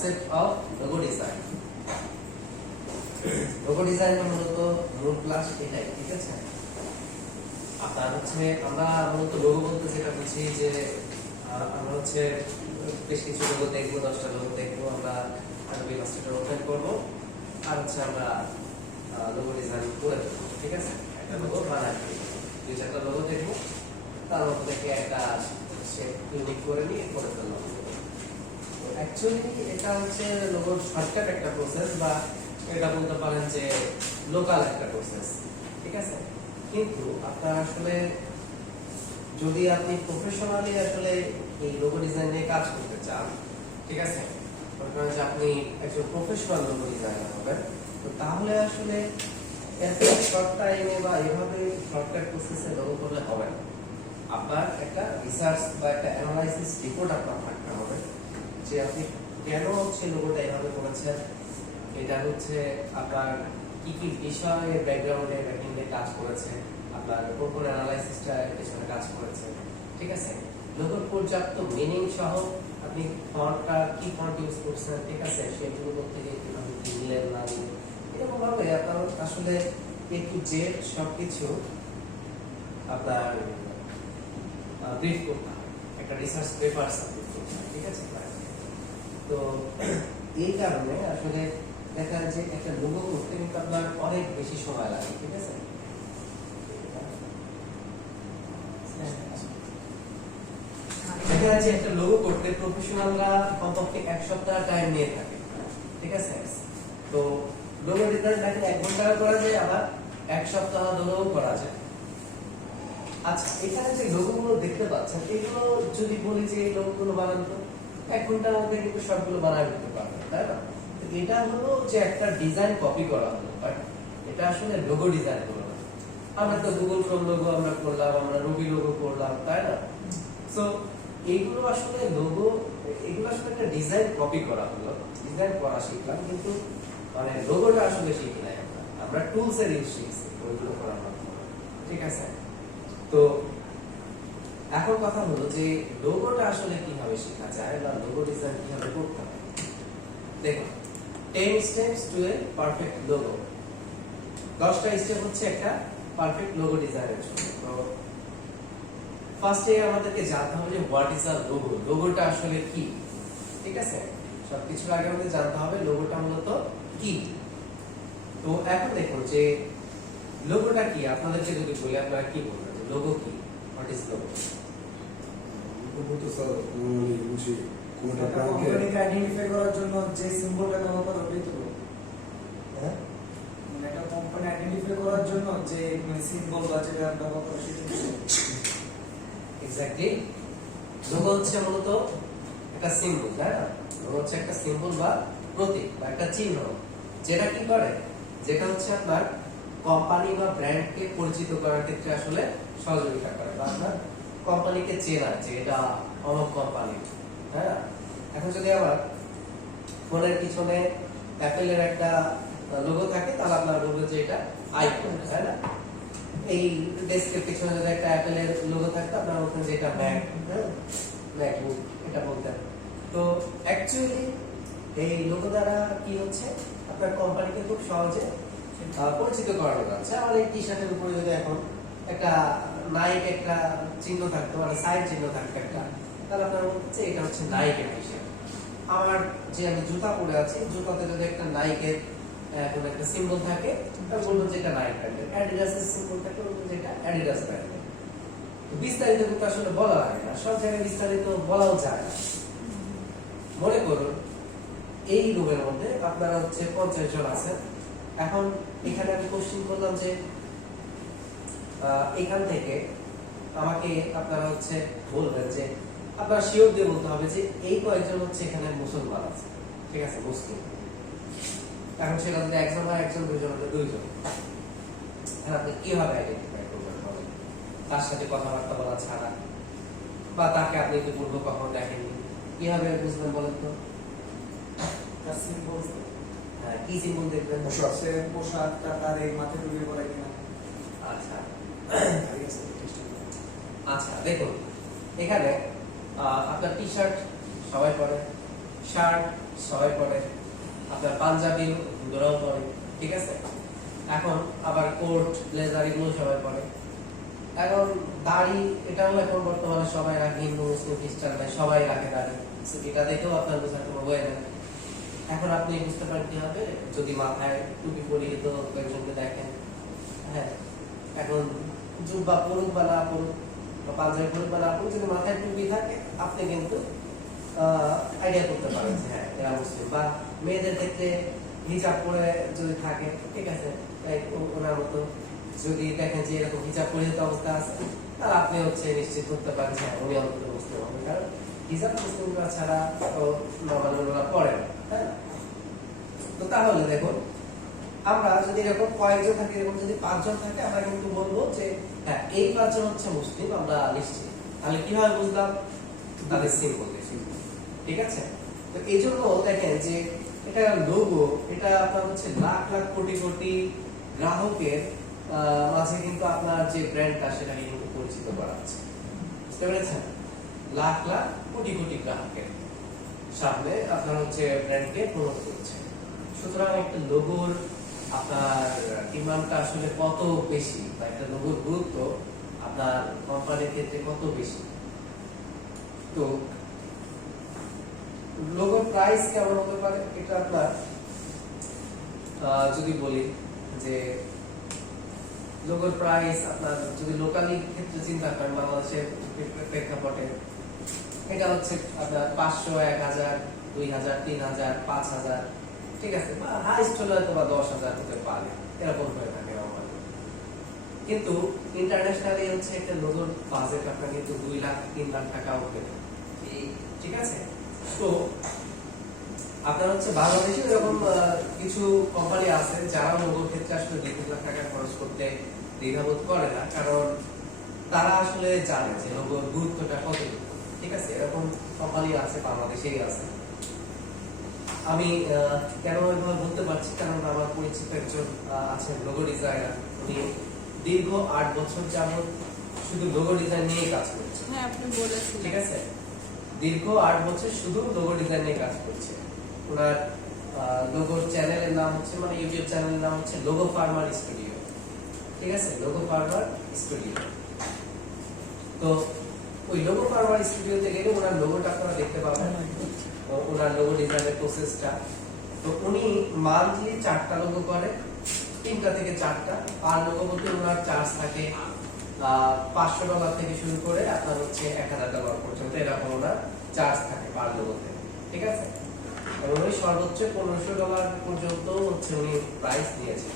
Concept of logo design. Logo design মূলত মূল class এটাই, ঠিক আছে? আপনার হচ্ছে আমরা মূলত লোগো বলতে যেটা বুঝি যে আমরা হচ্ছে বেশ কিছু লোগো দেখবো, 10টা লোগো দেখবো, আমরা Adobe Illustrator ওপেন করবো, আর হচ্ছে আমরা লোগো ডিজাইন করে দেবো, ঠিক আছে? একটা লোগো বানাই দেবো, 2-4টা লোগো দেখবো, তার মধ্যে থেকে একটা শেপ ইউনিক করে নিয়ে করে ফেললাম। তো অ্যাকচুয়ালি এটা হচ্ছে লোগোর শর্টকাট একটা প্রসেস, বা এটা বলতে পারেন যে লোকাল একটা প্রসেস, ঠিক আছে? কিন্তু আপনার আসলে যদি আপনি প্রফেশনালি আসলে এই লোগো ডিজাইন নিয়ে কাজ করতে চান, ঠিক আছে, মনে করেন যে আপনি একজন প্রফেশনাল লোগো ডিজাইনার হবেন, তো তাহলে আসলে এত শর্ট টাইমে বা এভাবে শর্টকাট প্রসেসে লোগো করলে হবে না। আপনার একটা রিসার্চ বা একটা অ্যানালাইসিস রিপোর্ট আপনার থাকতে হবে যে আপনি কেন হচ্ছে লোগোটা এভাবে করেছেন, এটা হচ্ছে আপনার কি কি বিষয়ে ব্যাকগ্রাউন্ডে ব্যাকিংয়ে কাজ করেছে, আপনার কোন অ্যানালাইসিসটা পেছনে কাজ করেছে, ঠিক আছে? লোগোর পর্যাপ্ত মিনিং সহ আপনি ফন্টটা কি ফন্ট ইউজ করছেন, ঠিক আছে, সেগুলো করতে গিয়ে কিভাবে দিলেন না দিলেন, এরকম ভাবে আপনার আসলে এ টু জেড সবকিছু আপনার ব্রিফ করতে হবে, একটা রিসার্চ পেপার সাবমিট করতে হবে, ঠিক আছে? তো এই কারণে আসলে দেখা যায় যে একটা লোগো করতে কিন্তু আপনার অনেক বেশি সময় লাগে, ঠিক আছে? দেখা যায় যে একটা লোগো করতে প্রফেশনালরা কমপক্ষে 1 সপ্তাহ টাইম নিয়ে থাকে, ঠিক আছে? তো লোগো ডিজাইন নাকি 1 ঘন্টা করা যায়, আবার 1 সপ্তাহ ধরেও করা যায়। আচ্ছা, এখানে যে লোগোগুলো দেখতে পাচ্ছেন, এগুলো যদি বলি যে এই লোগোগুলো বানান তো 1 ঘন্টার মধ্যে কিন্তু সবগুলো বানায় দিতে পারবেন, তাই না? এটা হলো যে একটা ডিজাইন কপি করা হলো, বাট এটা আসলে লোগো ডিজাইন হলো না। আমরা তো গুগল ক্রোম লোগো আমরা করলাম, আমরা রুবি লোগো করলাম, তাই না? সো এইগুলো আসলে লোগো, এগুলো আসলে একটা ডিজাইন কপি করা হলো, ডিজাইন করা শিখলাম, কিন্তু মানে লোগোটা আসলে শিখি নাই আমরা টুলস এর ইউজ শিখছি ওইগুলো করার মাধ্যমে, ঠিক আছে? তো এখন কথা হলো যে লোগোটা আসলে কিভাবে শেখা যায় বা লোগো ডিজাইন কিভাবে করতে হয়। দেখুন, 10 steps to A perfect logo. 10টা স্টেপ হচ্ছে একটা পারফেক্ট লোগো ডিজাইনের জন্য। তো ফার্স্টে আমাদেরকে জানতে হবে যে হোয়াট ইজ আ লোগো, লোগোটা আসলে কি, ঠিক আছে? সবকিছুর আগে আমাদের জানতে হবে লোগোটা মূলত কি। তো এখন দেখুন যে লোগোটা কি, আপনাদেরকে যদি বলি আপনারা কি বলবেন যে লোগো কি, হোয়াট ইজ লোগো? লোগো তো স্যার নরমালি বুঝি কোনটা কোম্পানিকে আইডেন্টিফাই করার জন্য যে সিম্বলটা ব্যবহার করা হয় তো, হ্যাঁ, মানে একটা কোম্পানি আইডেন্টিফাই করার জন্য যে সিম্বল বা যেটা ব্যবহার করা সেটা এক্স্যাক্টলি। লোগো হচ্ছে মূলত একটা সিম্বল, তাই না? লোগো হচ্ছে একটা সিম্বল বা প্রতীক বা একটা চিহ্ন, যেটা কি করে, যেটা হচ্ছে আপনার কোম্পানি বা ব্র্যান্ডকে পরিচিত করার ক্ষেত্রে আসলে সহযোগিতা করে, বা আপনার কোম্পানিকে চেনা যে এটা অমুক কোম্পানি, হ্যাঁ? এখন যদি আবার ফোনের পিছনে অ্যাপেলের একটা লোগো থাকে, তাহলে আপনারা বলবেন যে এটা আইফোন, তাই না? এই ডেস্কের পিছনে যদি একটা অ্যাপেলের লোগো থাকতো, আপনারা বলতেন যে এটা ম্যাক, হ্যাঁ, ম্যাকবুক, এটা বলতেন। তো অ্যাকচুয়ালি এই লোগো দ্বারা কি হচ্ছে, আপনার কোম্পানিকে খুব সহজে পরিচিত করানো যাচ্ছে। আমার এই টি শার্টের উপরে যদি এখন একটা নাইক একটা চিহ্ন থাকতো, মানে সাইড চিহ্ন থাকতো একটা, তাহলে আপনারা বলতেন যে এটা হচ্ছে নাইকের টি শার্ট। আমার যে আমি জুতা পরে আছি, জুতাতে যদি একটা নাইকের কোনো একটা সিম্বল থাকে, তাহলে বলবো যে এটা নাইক ব্র্যান্ডের। অ্যাডিডাসের সিম্বল থাকে, বলবো যে এটা অ্যাডিডাস ব্র্যান্ডের। বিস্তারিত কিন্তু আসলে বলা হয় না, সব জায়গায় বিস্তারিত বলাও যায় না। মনে করুন এই রুমের মধ্যে আপনারা হচ্ছে 50 জন আছেন। এখন এখানে আমি কোশ্চেন করলাম যে এখান থেকে আমাকে আপনারা হচ্ছে বলবেন যে আপনারা শিওর দিয়ে বলতে হবে যে এই কয়েকজন হচ্ছে এখানে মুসলমান আছে, ঠিক আছে, মুসলিম। এখন সেটা যদি একজন হয় একজন, দুইজন হলে দুইজন, আপনি কিভাবে আইডেন্টিফাই করবেন বলেন? তার সাথে কথাবার্তা বলা ছাড়া, বা তাকে আপনি পূর্ব কখনো দেখেননি, কিভাবে বুঝবেন বলেন তো? তার সিম্বল, হ্যাঁ, কি সিম্বল দেখবেন? পোশাকটা তার এই মাথায় ঢুকে পড়ে কিনা। আচ্ছা আচ্ছা, দেখুন এখানে আপনার টি শার্ট সবাই পরে, শার্ট সবাই পরে, আপনার পাঞ্জাবি হিন্দুরাও পরে, ঠিক আছে। এখন আবার কোট ব্লেজার এগুলো সবাই পরে। এখন দাড়ি এটাও এখন বর্তমানে সবাই রাখে, হিন্দু মুসলিম খ্রিস্টান ভাই সবাই রাখে দাড়ি। So, এটা দেখেও আপনার বোঝার কোনো বই না। এখন আপনি বুঝতে পারেন কি হবে যদি মাথায় টুপি পরিহিত একজনকে দেখেন। হ্যাঁ, এখন জুব্বা পরুক বা না পরুক বা পাঞ্জাবি পরুক বা না পরুক, যদি মাথায় টুপি থাকে আপনি কিন্তু আইডিয়া করতে পারেন যে হ্যাঁ এরা মুসলিম। বা মেয়েদের ক্ষেত্রে হিজাব পরে যদি থাকে, ঠিক আছে, ওনার মতো যদি দেখেন যে এরকম হিজাব পরিহিত অবস্থা আছে, তাহলে আপনি হচ্ছে নিশ্চিত করতে পারেন যে উনি অন্তত মুসলিম হবে, কারণ হিজাব মুসলিমরা ছাড়া তো নর্মাল ওরা পড়ে না, তাই না? তো তাহলে দেখুন, আমরা যদি এরকম কয়েকজন থাকি, এরকম যদি 5 জন থাকে, আমরা কিন্তু বলবো যে হ্যাঁ এই 5 জন হচ্ছে মুসলিম, আমরা নিশ্চিত। তাহলে কিভাবে বুঝলাম? তাদের সিম্বল দেখি, ঠিক আছে। তো এই জন্য দেখেন যে এটা লোগো, এটা আপনার হচ্ছে লাখ লাখ কোটি কোটি গ্রাহকের মাঝে কিন্তু আপনার যে ব্র্যান্ডটা সেটাকে কিন্তু পরিচিত করাচ্ছে, বুঝতে পেরেছেন? লাখ লাখ কোটি কোটি গ্রাহকের সামনে আপনার হচ্ছে ব্র্যান্ডকে প্রমোট করছে। সুতরাং একটা লোগোর আপনার ডিমান্ডটা আসলে কত বেশি, বা একটা লোগোর গুরুত্ব আপনার কোম্পানির ক্ষেত্রে কত বেশি। তো লোগোর প্রাইস কেমন হতে পারে, এটা আপনার যদি বলি যে লোগোর প্রাইস আপনার যদি লোকালি ক্ষেত্রে চিন্তা করেন, বাংলাদেশের প্রেক্ষাপটে এটা হচ্ছে আপনার 500, 1000, 2000, 3000, 5000, ঠিক আছে, বা হাইস্ট হলে হয়তো বা 10,000 হতে পারে, এরকম হয়ে থাকে নরমালি। কিন্তু ইন্টারন্যাশনালি হচ্ছে একটা লোগোর বাজেট আপনার কিন্তু 2 লাখ 3 লাখ টাকা উঠবে, ঠিক আছে। তো আপনার হচ্ছে বাংলাদেশে এরকম কিছু কোম্পানি আছে যারা লোগোর ক্ষেত্রে আসলে 2 লাখ টাকা খরচ করতে দ্বিধাবোধ করে না, কারণ তারা আসলে জানে যে লোগোর গুরুত্বটা কতটুকু, ঠিক আছে। এরকম কোম্পানি আছে, বাংলাদেশেই আছে। আমি কেন এভাবে বলতে পারছি, কারণ আমার পরিচিত একজন আছেন লোগো ডিজাইনার, উনি দীর্ঘ 8 বছর যাবত শুধু লোগো ডিজাইন নিয়ে কাজ করছে। হ্যাঁ, আপনি বলেছেন, ঠিক আছে, দীর্ঘ 8 বছর শুধু লোগো ডিজাইন নিয়ে কাজ করছে। ওনার লোগোর চ্যানেলের নাম হচ্ছে, মানে ইউটিউব চ্যানেলের নাম হচ্ছে লোগো ফার্মার স্টুডিও, ঠিক আছে, লোগো ফার্মার স্টুডিও। তো ওই লোগো ফার্মার স্টুডিওতে গেলে ওনার লোগোটা আপনারা দেখতে পাবেন, ওনার লোগো ডিজাইনের প্রসেসটা। তো উনি মান্থলি 4টা লোগো করে, 3টা থেকে 4টা। আর লোগো বলতে ওনার চার্জ থাকে $500 থেকে শুরু করে আপনার হচ্ছে $1000 পর্যন্ত, এরকম ওনার চার্জ থাকে পার লোগোতে, ঠিক আছে। এবং উনি সর্বোচ্চ $1500 পর্যন্ত হচ্ছে উনি প্রাইস দিয়েছেন,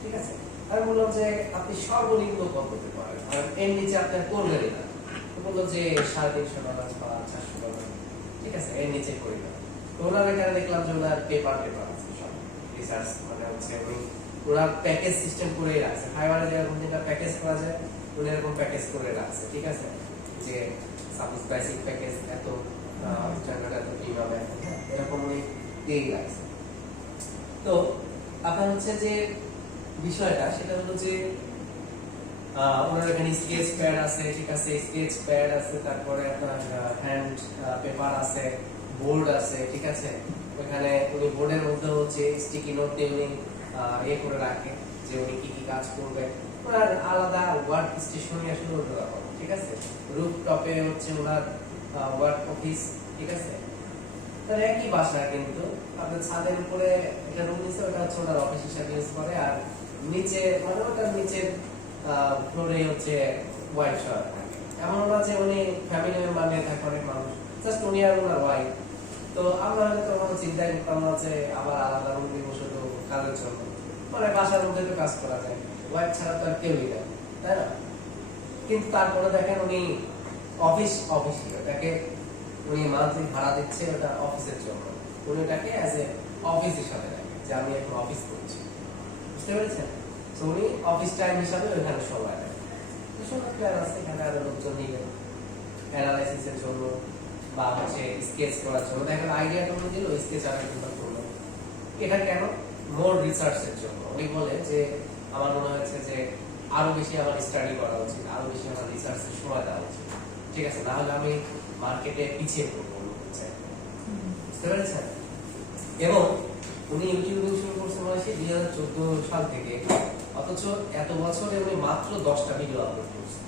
ঠিক আছে। আমি বললাম যে আপনি সর্বনিম্ন কত দিতে পারেন, আর এর নিচে আপনার করবেনই না। তো বললো যে $350 বা $400, ঠিক আছে, এর নিচে করি না। তো ওনার এখানে দেখলাম যে ওনার পেপার আছে সব রিসার্চ, মানে হচ্ছে উনি ওনার প্যাকেজ সিস্টেম করেই রাখছে। ফাইবারে যেরকম যেটা প্যাকেজ করা যায় উনি এরকম প্যাকেজ করে রাখছে, ঠিক আছে, যে সাপোজ বেসিক প্যাকেজ এত, স্ট্যান্ডার্ড এত, প্রিমিয়াম এত, এরকম উনি দিয়েই রাখছে। তো আপনার হচ্ছে যে বিষয়টা সেটা হলো যে ওনার এখানে স্কেচ প্যাড আছে, ঠিক আছে, স্কেচ প্যাড আছে, তারপরে আপনার হ্যান্ড পেপার আছে, বোর্ড আছে, ঠিক আছে। ওখানে উনি বোর্ডের মধ্যে হচ্ছে স্টিকি নোট দিয়ে উনি করে রাখে যে উনি কি কি কাজ করবে। ওনার আলাদা ওয়ার্ক স্টেশনই আসলে ওটা, ঠিক আছে। রুফ টপে হচ্ছে ওনার ওয়ার্ক অফিস, ঠিক আছে। তাহলে একই বাসা, কিন্তু আপনার ছাদের উপরে একটা রুম নিচে, ওটা হচ্ছে ওনার অফিস হিসাবে ইউজ করে। আর নিচে মানে ওটার নিচের ফ্লোরে হচ্ছে ওয়াইফ শোয়ার থাকে। এমন না যে উনি ফ্যামিলি মেম্বার নিয়ে থাকে অনেক মানুষ, জাস্ট উনি আর ওনার ওয়াইফ। তো আমরা হয়তো কোনো চিন্তাই করতাম না যে আবার আলাদা রুম দিব শুধু কাজের জন্য, মানে বাসার মধ্যে তো কাজ করা যায়, ওয়াইফ ছাড়া তো আর কেউই না, তাই না? কিন্তু তারপরে দেখেন উনি অফিস এটাকে উনি মান্থলি ভাড়া দিচ্ছে, ওটা অফিসের জন্য। উনি ওটাকে অ্যাজ এ অফিস হিসাবে দেখে যে আমি এখন অফিস করছি, বুঝতে পেরেছেন? তো উনি অফিস টাইম হিসাবে ওইখানে সময় দেয়। এখানে আরো লোকজন নিবেন অ্যানালাইসিসের জন্য বা হচ্ছে স্কেচ করার জন্য। দেখেন আইডিয়াটা উনি দিল, স্কেচ আর একবার করলো। এটা কেন? মোর রিসার্চের জন্য। উনি বলে যে আমার মনে হয়েছে যে আরো বেশি আমার স্টাডি করা উচিত, আরো বেশি আমার রিসার্চের সময় দেওয়া উচিত, ঠিক আছে, না হলে আমি মার্কেটে পিছিয়ে পড়বো, বুঝতে বুঝতে পেরেছেন? এবং উনি ইউটিউবিং শুরু করছে মনে হয় 2014 সাল থেকে, অথচ এত বছরে উনি মাত্র 10টা ভিডিও আপলোড করছে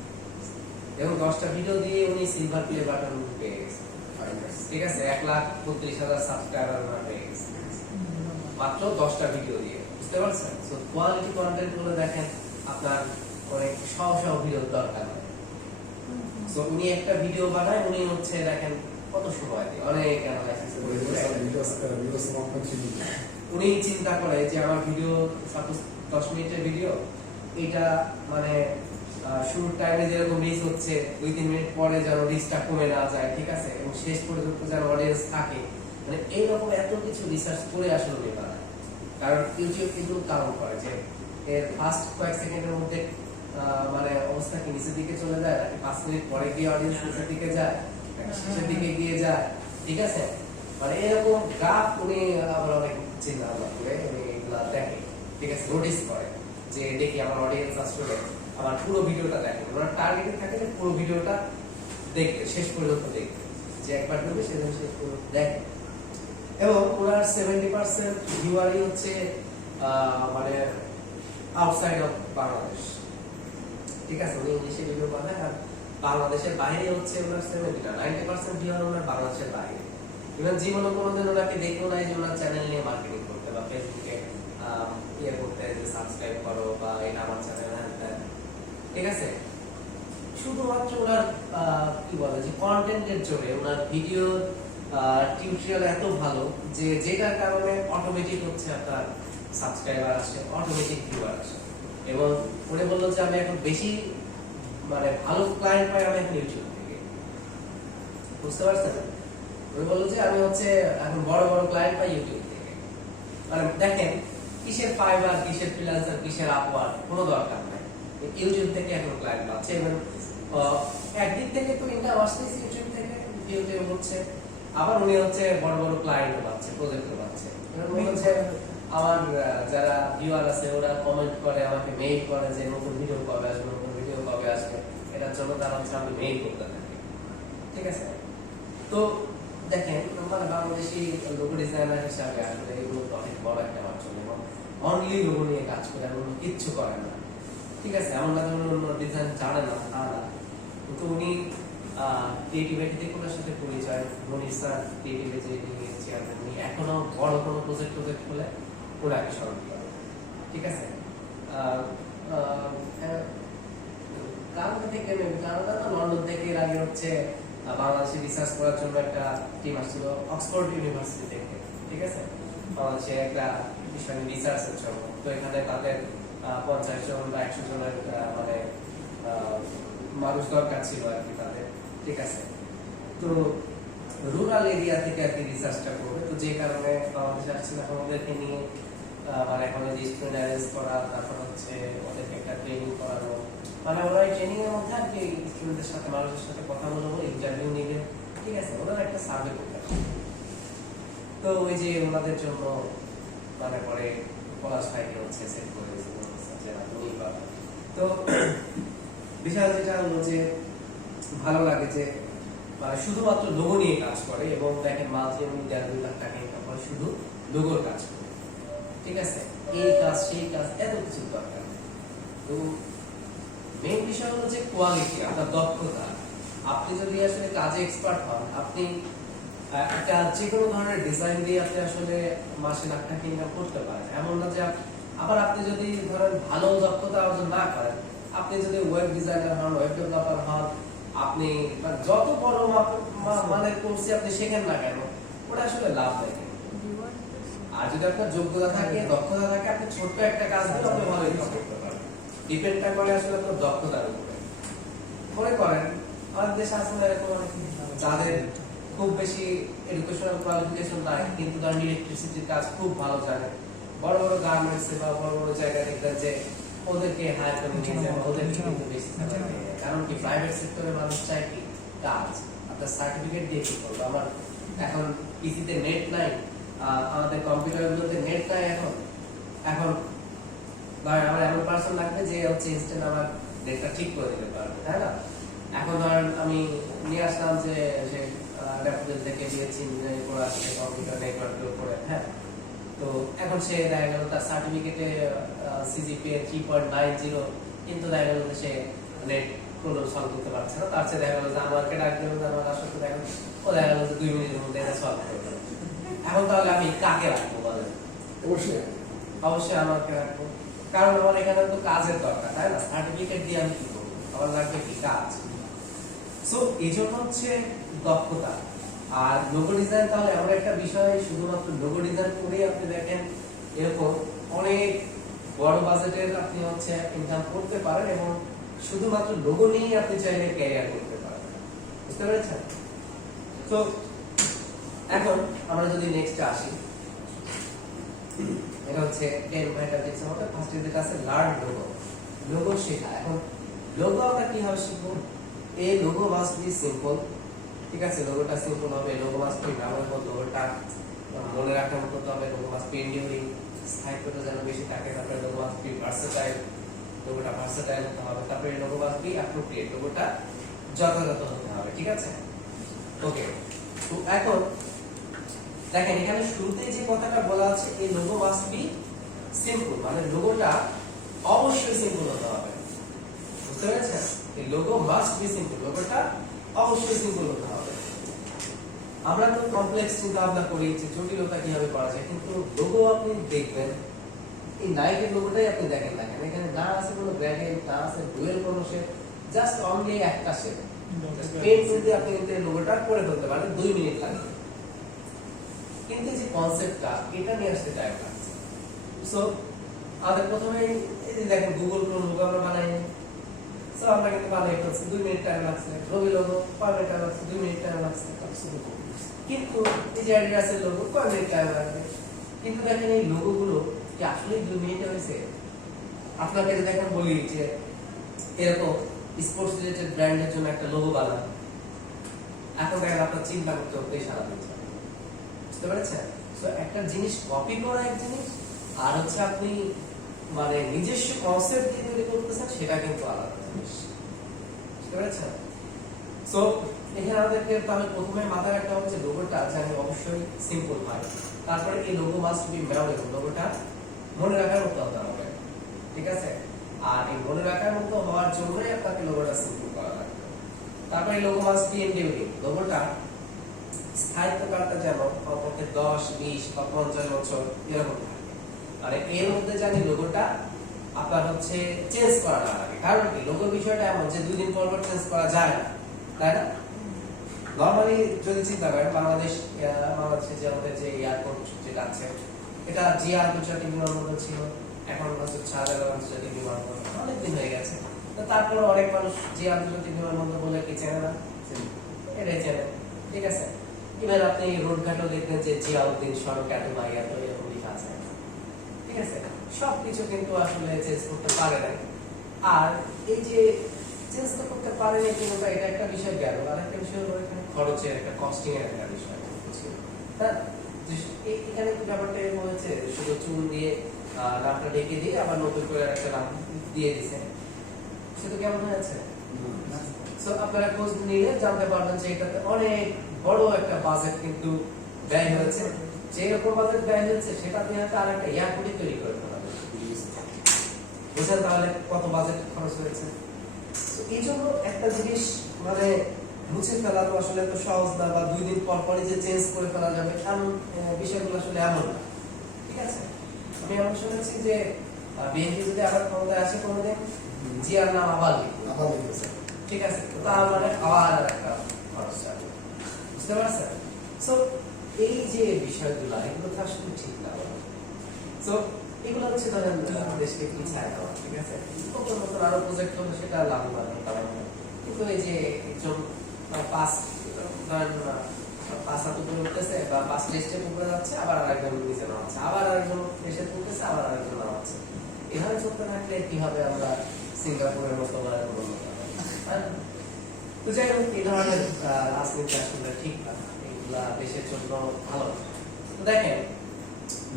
এবং 10টা ভিডিও দিয়ে উনি সিলভার প্লে বাটন পেয়ে গেছে। ঠিক আছে, 1,32,000 সাবস্ক্রাইবার ওনার পেয়ে গেছে মাত্র 10টা ভিডিও দিয়ে। বুঝতে পারছেন? সো কোয়ালিটি কন্টেন্ট গুলো দেখেন, আপনার অনেক শহ ভিডিও দরকার হয়। সো উনি একটা ভিডিও বানায়, উনি হচ্ছে দেখেন কত সময় দিয়ে অনেক অ্যানালাইসিস করে উনি চিন্তা করে যে আমার ভিডিও সাপোজ 10 মিনিটের ভিডিও, এটা মানে শুরুর টাইমে যেরকম রিচ হচ্ছে 2-3 মিনিট পরে যেন রিচটা কমে না যায়, ঠিক আছে, এবং শেষ পর্যন্ত যেন অডিয়েন্স থাকে, মানে এইরকম এত কিছু রিসার্চ করে আসলে উনি বানায়। কারণ ইউটিউব কিন্তু কাউন্ট করে যে এর ফার্স্ট কয়েক সেকেন্ডের মধ্যে মানে অবস্থা কি নিচের দিকে চলে যায়, নাকি 5 মিনিট পরে গিয়ে অডিয়েন্স নিচের দিকে যায়, নাকি শেষের দিকে গিয়ে যায়, ঠিক আছে, মানে এরকম গ্রাফ উনি আবার অনেক চিন্তা ভাবনা করে উনি এগুলা দেখে, ঠিক আছে, নোটিস করে যে দেখি আমার অডিয়েন্স আসলে আমার পুরো ভিডিওটা দেখে, ওনার টার্গেটে থাকে যে পুরো ভিডিওটা দেখবে, শেষ পর্যন্ত দেখবে, যে একবার দেখবে সেদিন শেষ পর্যন্ত দেখে। এবং ওনার 70% ভিউয়ারই হচ্ছে মানে আউটসাইড অফ বাংলাদেশ, ঠিক আছে, উনি ইংলিশে ভিডিও বানায়, আর বাংলাদেশের বাইরে হচ্ছে ওনার 90% ভিউয়ার ওনার বাংলাদেশের বাইরে। ইভেন জীবনে কোনোদিন ওনাকে দেখেও নাই যে ওনার চ্যানেল নিয়ে মার্কেটিং করতে বা ফেসবুকে ইয়ে করতে যে সাবস্ক্রাইব করো বা এটা আমার চ্যানেল, হ্যাঁ, ঠিক আছে, শুধুমাত্র ওনার কি বলে যে কন্টেন্টের জোরে ওনার ভিডিও টিউটোরিয়াল এত ভালো যে যেটার কারণে অটোমেটিক হচ্ছে আপনার সাবস্ক্রাইবার আসে, অটোমেটিক ভিউয়ার আসে। এবং উনি বললো যে আমি এখন বেশি মানে ভালো ক্লায়েন্ট পাই আমি এখন ইউটিউব থেকে। বুঝতে পারছেন? উনি বললো যে আমি হচ্ছে এখন বড় বড় ক্লায়েন্ট পাই ইউটিউব থেকে। মানে দেখেন কিসের ফাইবার, কিসের ফ্রিল্যান্সার, কিসের আপওয়ার্ক কোনো দরকার নাই, ইউটিউব থেকে এখন ক্লায়েন্ট পাচ্ছে। এবং একদিক থেকে তো ইনকাম আসতেছে ইউটিউব থেকে, ইউটিউব হচ্ছে, আবার উনি হচ্ছে বড় বড় ক্লায়েন্টও পাচ্ছে, প্রজেক্টও পাচ্ছে। উনি হচ্ছে আমার যারা ভিউয়ার আছে ওরা কমেন্ট করে, আমাকে মেইল করে যে নতুন ভিডিও কবে আসবে, নতুন ভিডিও কবে আসবে, এটার জন্য তারা হচ্ছে আমি মেইল করতে থাকি, ঠিক আছে। তো দেখেন মানে বাংলাদেশি লোগো ডিজাইনার হিসাবে আসলে এগুলো তো অনেক বড় একটা অর্জন, এবং অনলি লোগো নিয়ে কাজ করে, এমন কিচ্ছু করে না, ঠিক আছে, এমন না যেমন অন্য ডিজাইন জানে না, তা না, কিন্তু উনি ক্রিয়েটিভিটি ওনার সাথে পরিচয়, মনির স্যার ক্রিয়েটিভিটি চেয়ারম্যান, উনি এখনো বড় কোনো প্রজেক্ট হলে ওনাকে স্মরণ করে, ঠিক আছে। কানাডা থেকে কানাডা না লন্ডন থেকে এর আগে হচ্ছে বাংলাদেশে রিসার্চ করার জন্য একটা টিম আসছিল অক্সফোর্ড ইউনিভার্সিটি থেকে, ঠিক আছে, বাংলাদেশে একটা বিষয় রিসার্চের জন্য। তো এখানে তাদের 50 জন বা 100 জনের মানে মানুষ দরকার ছিল আর কি তাদের, ঠিক আছে। তো রুরাল এরিয়া থেকে আর কি রিসার্চটা করবে, তো যে কারণে বাংলাদেশে আসছিল, এখন ওদেরকে নিয়ে মানে এখন স্টুডেন্ট অ্যারেঞ্জ করা, তারপর হচ্ছে ওদেরকে একটা ট্রেনিং করানো, মানে ওরা এই ট্রেনিং এর মধ্যে আর কি স্টুডেন্টদের সাথে মানুষের সাথে কথা বলবো, ইন্টারভিউ নিবে, ঠিক আছে, ওরা একটা সার্ভে করতে হবে। তো ওই যে ওনাদের জন্য মানে পরে পলাশ ভাইকে হচ্ছে সেট করে দিয়েছিল যে না তুমি পাবে। তো বিষয় যেটা হলো যে ভালো লাগে যে মানে শুধুমাত্র লোগো নিয়ে কাজ করে, এবং দেখেন মাঝে উনি 1.5-2 লাখ টাকা ইনকাম করে শুধু লোগোর কাজ করে, ঠিক আছে, এই কাজ সেই কাজ এত কিছু দরকার। তো মেইন বিষয় হলো যে কোয়ালিটি, আপনার দক্ষতা। আপনি যদি আসলে কাজে এক্সপার্ট হন, আপনি একটা যে কোনো ধরনের ডিজাইন দিয়ে আপনি আসলে মাসে লাখ টাকা ইনকাম করতে পারেন, এমন না যে আবার আপনি যদি ধরেন ভালো দক্ষতা অর্জন না করেন, আপনি যদি ওয়েব ডিজাইনার হন, ওয়েব ডেভেলপার হন, আপনি যত বড় মানের কোর্স আপনি শেখেন না কেন, ওটা আসলে লাভ নেই। আর যদি আপনার যোগ্যতা থাকে, দক্ষতা থাকে, আপনি ছোট্ট একটা কাজ দিয়ে আপনি ভালো ইনকাম করতে পারেন। ডিপেন্ডটা করে আসলে আপনার দক্ষতার উপরে। মনে করেন আমাদের দেশে আসলে এরকম অনেক যাদের খুব বেশি এডুকেশনাল কোয়ালিফিকেশন নাই, কিন্তু তারা ইলেকট্রিসিটির কাজ খুব ভালো জানে, বড় বড় গার্মেন্টসে বা বড় বড় জায়গায় দেখবেন যে ওদেরকে হায়ার করে নিয়ে যায়, ওদেরকে কিন্তু বেশি স্যালারি দেয়। কারণ কি প্রাইভেট সেক্টরে মানুষ চায় কি কাজ, আপনার সার্টিফিকেট দিয়ে কি করবো, আমার এখন পিসিতে নেট নাই, আমাদের কম্পিউটারগুলোতে নেট নাই, এখন আমার এমন পার্সন লাগবে যে হচ্ছে ইনস্ট্যান্ট আমার নেটটা ঠিক করে দিতে পারবে, তাই না। এখন ধরেন আমি নিয়ে আসলাম যে ড্যাফোডিল থেকে দিয়েছি ইঞ্জিনিয়ারিং করে আসছে কম্পিউটার নেটওয়ার্কের উপরে, হ্যাঁ। তো এখন সে দেখা গেল তার সার্টিফিকেটে সিজিপিএ 3.90, কিন্তু দেখা গেল যে সে নেট প্রবলেম সলভ করতে পারছে না। তার চেয়ে দেখা গেল যে আমাকে ডাকবে, আমার আসলে দেখা গেল ও দেখা গেল যে 2 মিনিটের মধ্যে এটা সলভ করে দেবে। এখন তাহলে আমি কাকে রাখবো বলেন? অবশ্যই অবশ্যই আমাকে রাখবো, কারণ আমার এখানে তো কাজের দরকার, তাই না? সার্টিফিকেট দিয়ে আমি কি করবো? আমার লাগবে কি কাজ। সো এই জন্য হচ্ছে দক্ষতা। আর লোগো ডিজাইন তাহলে এমন একটা বিষয়, শুধুমাত্র লোগো ডিজাইন করেই আপনি দেখেন এরকম অনেক বড় বাজেটের আপনি হচ্ছে ইনকাম করতে পারেন, এবং শুধুমাত্র লোগো নিয়েই আপনি চাইলে ক্যারিয়ার করতে পারেন। বুঝতে পেরেছেন? তো এখন আমরা যদি নেক্সটে আসি, এটা হচ্ছে 10 ভাইটাল টিপস। আমাদের ফার্স্ট যেটা আছে লার্ন লোগো, লোগো শেখা। এখন লোগো আমরা কিভাবে শিখবো? এই লোগো মাস্ট বি সিম্পল, ঠিক আছে? লোগোটা সিম্পল হবে, লোগো মাস্ট বি মেমোরেবল, লোগোটা মনে রাখার মতো হবে, লোগো মাস্ট বি এন্ডিউরিং, স্থায়িত্বটা যেন বেশি থাকে। তারপরে লোগো মাস্ট বি ভার্সেটাইল, লোগোটা ভার্সেটাইল হতে হবে। তারপরে লোগো মাস্ট বি অ্যাপ্রোপ্রিয়েট, লোগোটা যথাযথ হতে হবে, ঠিক আছে? ওকে, তো এখন দেখেন এখানে শুরুতেই যে কথাটা বলা আছে, এই লোগো মাস্ট বি সিম্পল, মানে লোগোটা অবশ্যই সিম্পল হতে হবে। বুঝতে পেরেছেন? এই লোগো মাস্ট বি সিম্পল, লোগোটা অবশ্যই সিম্পল হতে হবে। আমরা তো কমপ্লেক্স চিন্তা ভাবনা করি যে জটিলতা কিভাবে করা যায়, কিন্তু লোগো আপনি দেখবেন, এই নাইকের লোগোটাই আপনি দেখেন না কেন, এখানে না আছে কোনো গ্রেডিয়েন্ট, না আছে ডুয়েল কোনো শেপ, জাস্ট অনলি একটা শেপ। পেন দিয়ে আপনি কিন্তু এই লোগোটা করে ফেলতে পারেন, 2 মিনিট লাগে। কিন্তু যে কনসেপ্টটা, এটা নিয়ে আসতে টাইম লাগছে। সো আমাদের প্রথমে এই যে দেখেন গুগল ক্রোম লোগো আমরা বানাই, সো আমরা কিন্তু বানাই ফেলছি, 2 মিনিট টাইম লাগছে। রবি লোগো 5 মিনিট টাইম লাগছে, 2 মিনিট টাইম লাগছে। কিন্তু এই যে অ্যাডিডাসের লোগো 5 মিনিট টাইম লাগবে। কিন্তু দেখেন এই লোগোগুলো কি আসলে 2 মিনিটে হয়েছে? আপনাকে যদি এখন বলি যে এরকম স্পোর্টস রিলেটেড ব্র্যান্ডের জন্য একটা লোগো বানান, এখন দেখেন আপনার চিন্তা করতে হবে সারা দিন। বুঝতে পেরেছেন? সো একটা জিনিস কপি করা এক জিনিস, আর হচ্ছে আপনি মানে নিজস্ব কনসেপ্ট দিয়ে তৈরি করতেছেন, সেটা কিন্তু আলাদা জিনিস। বুঝতে পেরেছেন? সো এখানে আমাদেরকে তাহলে প্রথমে মাথায় রাখতে হবে যে লোগোটা জানি অবশ্যই সিম্পল হয়। তারপরে এই লোগো মাস্ট বি মেমোরেবল, লোগোটা মনে রাখার মতো হতে হবে, ঠিক আছে? আর এই মনে রাখার মতো হওয়ার জন্যই আপনাকে লোগোটা সিম্পল করা লাগবে। তারপরে লোগো মাস্ট বি এন্ডিউরিং, লোগোটা স্থায়িত্বকালটা যেন কমপক্ষে 10, 20 বা 50 বছর এরকম থাকে। মানে এর মধ্যে জানি লোগোটা আপনার হচ্ছে চেঞ্জ করা না লাগে। কারণ কি, লোগোর বিষয়টা এমন যে 2 দিন পর পর চেঞ্জ করা যায় না, তাই না? নরমালি যদি চিন্তা করেন, বাংলাদেশে যে আমাদের যে এয়ারপোর্ট যেটা আছে, এটা জিয়া আন্তর্জাতিক বিমানবন্দর ছিল, এখন হচ্ছে শাহজালাল আন্তর্জাতিক বিমানবন্দর, অনেকদিন হয়ে গেছে। তো তারপরে অনেক মানুষ জিয়া আন্তর্জাতিক বিমানবন্দর বলে কি চেনে না? এটাই চেনে, ঠিক আছে? এবার আপনি রোডঘাটও দেখবেন যে জিয়াউদ্দিন সড়ক এত বাইয়া তো এরকম লেখা আছে, ঠিক আছে? সবকিছু কিন্তু আসলে চেঞ্জ করতে পারে না। আর এই যে চেঞ্জ তো করতে পারে না, কিন্তু এটা একটা বিষয় গেল। আর একটা বিষয় হলো এখানে খরচের একটা, কস্টিং এর একটা বিষয়। হ্যাঁ, এখানে ব্যাপারটা এরকম হয়েছে, শুধু চুন দিয়ে নামটা ঢেকে দিয়ে আবার নতুন করে একটা নাম দিয়ে দিছে, সেটা কেমন হয়েছে? সো আপনারা খোঁজ নিলে জানতে পারবেন যে এটাতে অনেক বড় একটা বাজেট কিন্তু ব্যয় হয়েছে। যে রকম বাজেট ব্যয় হয়েছে, সেটা আপনি হয়তো আরেকটা এয়ারপোর্টে তৈরি করে ফেলাবেন। বুঝছেন তাহলে কত বাজেট খরচ হয়েছে? এই জন্য একটা জিনিস মানে মুছে ফেলা তো আসলে তো সহজ না, বা 2 দিন পর পরই যে চেঞ্জ করে ফেলা যাবে এমন বিষয়গুলো আসলে এমন না, ঠিক আছে? আমি এমন শুনেছি যে বিএনপি যদি আবার ক্ষমতায় আসে কোনোদিন, জিয়ার নাম আবার লিখবে, ঠিক আছে? তার মানে আবার একটা খরচ যাবে। বুঝতে পারছেন? সো এই যে বিষয়গুলো, এগুলো তো আসলে ঠিক না। সো এগুলো হচ্ছে ধরেন দেশকে পিছায় দেওয়া, ঠিক আছে? নতুন নতুন আরো প্রজেক্ট হলো, সেটা লাভবান হতে হবে। কিন্তু এই যে একজন পাস হাত উপরে উঠতেছে বা 5 স্টেপ উপরে যাচ্ছে, আবার আরেকজন নিচে নামাচ্ছে, আবার আরেকজন এসে তুলতেছে, আবার আরেকজন নামাচ্ছে, এভাবে চলতে থাকলে কি হবে? আমরা সিঙ্গাপুরের মতো তো যাই হোক, এই ধরনের রাজনীতি আসলে ঠিক না, এগুলা দেশের জন্য ভালো। তো দেখেন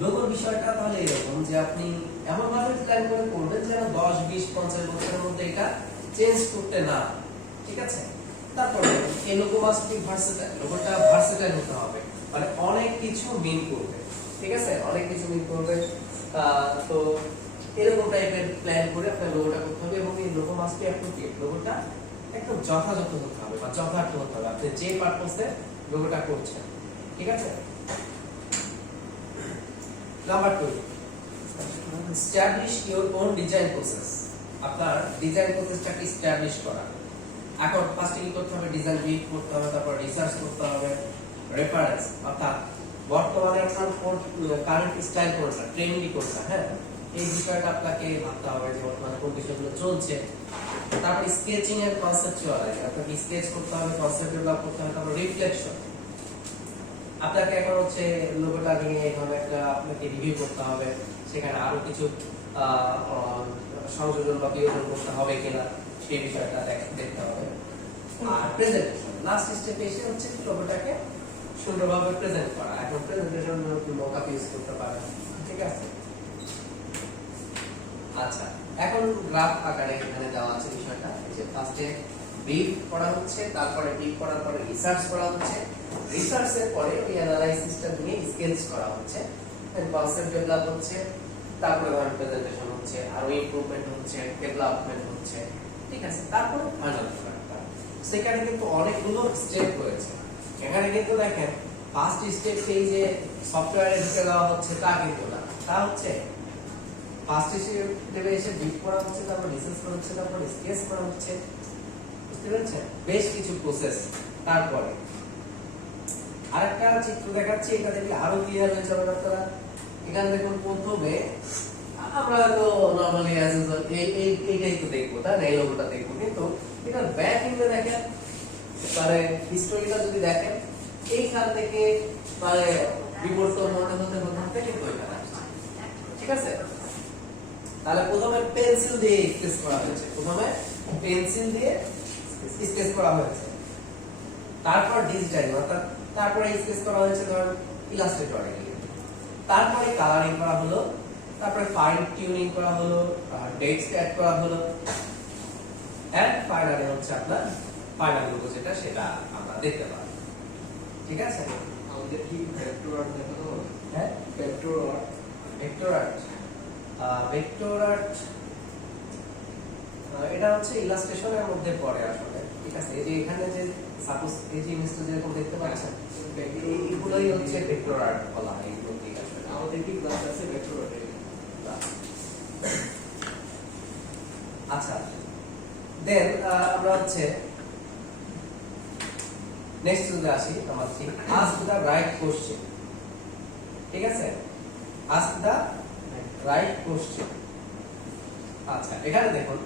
লোগোর বিষয়টা তাহলে এরকম যে আপনি এমন ভাবে প্ল্যান করে করবেন যেন 10, 20, 50 বছরের মধ্যে এটা চেঞ্জ করতে না, ঠিক আছে? তারপর এই লোগো মাস্ট বি ভার্সেটাইল, লোগোটা ভার্সেটাইল হতে হবে, মানে অনেক কিছু মিন করবে, ঠিক আছে, অনেক কিছু মিন করবে। তো এরকম টাইপের প্ল্যান করে আপনার লোগোটা করতে হবে এবং এই লোগো মাস্ট বি অ্যাপ্রোপ্রিয়েট, লোগোটা একদম যথাযথ হতে হবে বা যথার্থ হতে হবে আপনি যে পারপাসে লোগোটা করছেন, ঠিক আছে। Number 2, establish your own design process, আপনার ডিজাইন প্রসেসটাকে এস্টাবলিশ করা। এখন ফার্স্টে কি করতে হবে, ডিজাইন ব্রিফ করতে হবে, তারপর রিসার্চ করতে হবে, রেফারেন্স অর্থাৎ বর্তমানে আপনার কারেন্ট স্টাইল কোনটা, ট্রেন্ডি কোনটা, হ্যাঁ এই বিষয়টা আপনাকে ভাবতে হবে যে বর্তমানে কোন বিষয়গুলো চলছে। তারপর স্কেচিং এর কনসেপচুয়ালাইজ, আপনাকে স্কেচ করতে হবে, কনসেপ্ট ডেভেলপ করতে হবে, তারপর রিফ্লেকশন, আপনাকে এখন হচ্ছে লোগোটা নিয়ে এখানে একটা আপনাকে রিভিউ করতে হবে, সেখানে আরো কিছু সংযোজন বা বিয়োজন করতে হবে কিনা সেই বিষয়টা দেখতে হবে। আর প্রেজেন্টেশন, লাস্ট স্টেপে এসে হচ্ছে লোগোটাকে সুন্দরভাবে প্রেজেন্ট করা। এখন প্রেজেন্টেশন মকআপ ইউজ করতে পারেন, ঠিক আছে। আচ্ছা, এখন গ্রাফ আকারে এখানে দেওয়া আছে বিষয়টা, যে ফার্স্টে ব্রিফ করা হচ্ছে, তারপরে ব্রিফ করার পরে রিসার্চ করা হচ্ছে, রিসার্চের পরে ওই অ্যানালাইসিসটা নিয়ে স্কেচ করা হচ্ছে, দেন কনসেপ্ট ডেভেলপ হচ্ছে, তারপরে ধরেন প্রেজেন্টেশন হচ্ছে, আরো ইমপ্রুভমেন্ট হচ্ছে, ডেভেলপমেন্ট হচ্ছে, ঠিক আছে, তারপরে ফাইনাল প্রোডাক্টটা। সেখানে কিন্তু অনেকগুলো স্টেপ রয়েছে। এখানে কিন্তু দেখেন ফার্স্ট স্টেপ এই যে সফটওয়্যারে ঢুকে দেওয়া হচ্ছে তা কিন্তু না, তা হচ্ছে ফার্স্ট স্টেপে এসে ব্রিফ করা হচ্ছে, তারপর রিসার্চ করা হচ্ছে, তারপর স্কেচ করা হচ্ছে, বুঝতে পেরেছেন, বেশ কিছু প্রসেস। তারপরে আরেকটা চিত্র দেখাচ্ছি, এটা দেখলে আরো ক্লিয়ার হয়ে যাবে আপনারা। এখানে দেখুন প্রথমে আমরা তো নরমালি এইটাই তো দেখবো, তাই না, এই লোগোটা দেখবো, কিন্তু এটার ব্যাক এন্ডে দেখেন, মানে হিস্টোরিটা যদি দেখেন এইখান থেকে মানে বিবর্তন হতে হতে হতে হতে কিন্তু এখানে আসছে, ঠিক আছে। তাহলে প্রথমে পেন্সিল দিয়ে স্কেচ করা হয়েছে, প্রথমে পেন্সিল দিয়ে স্কেচ করা হয়েছে, তারপর ডিজিটাল অর্থাৎ তারপরে স্কেচ করা হয়েছে ধর ইলাস্ট্রেটরে গিয়ে, তারপরে কালারিং করা হলো, তারপরে ফাইন টিউনিং করা হলো, টেক্সট অ্যাড করা হলো, এন্ড ফাইনালি হচ্ছে আপনার ফাইনাল লোগো যেটা সেটা আমরা দেখতে পাবো, ঠিক আছে। আমাদের কি ভেক্টর আর্ট দেখানো হবে? হ্যাঁ, vector art, vector art, vector art এটা হচ্ছে ইলাস্ট্রেশনের মধ্যে পড়ে আসলে, ঠিক আছে। এই যে এখানে যে সাপোজ এই যে জিনিসটা যেরকম দেখতে পাচ্ছেন, এইগুলোই হচ্ছে ভেক্টর আর্ট বলা হয়, এইগুলো ঠিক আছে। আমাদের কি ক্লাস আছে ভেক্টর আর্ট? আচ্ছা, দেন আমরা হচ্ছে নেক্সট যদি আসি, number 3, ask the right question, ঠিক আছে, আস্ক দা রাইট কোশ্চেন। আচ্ছা, এখানে দেখুন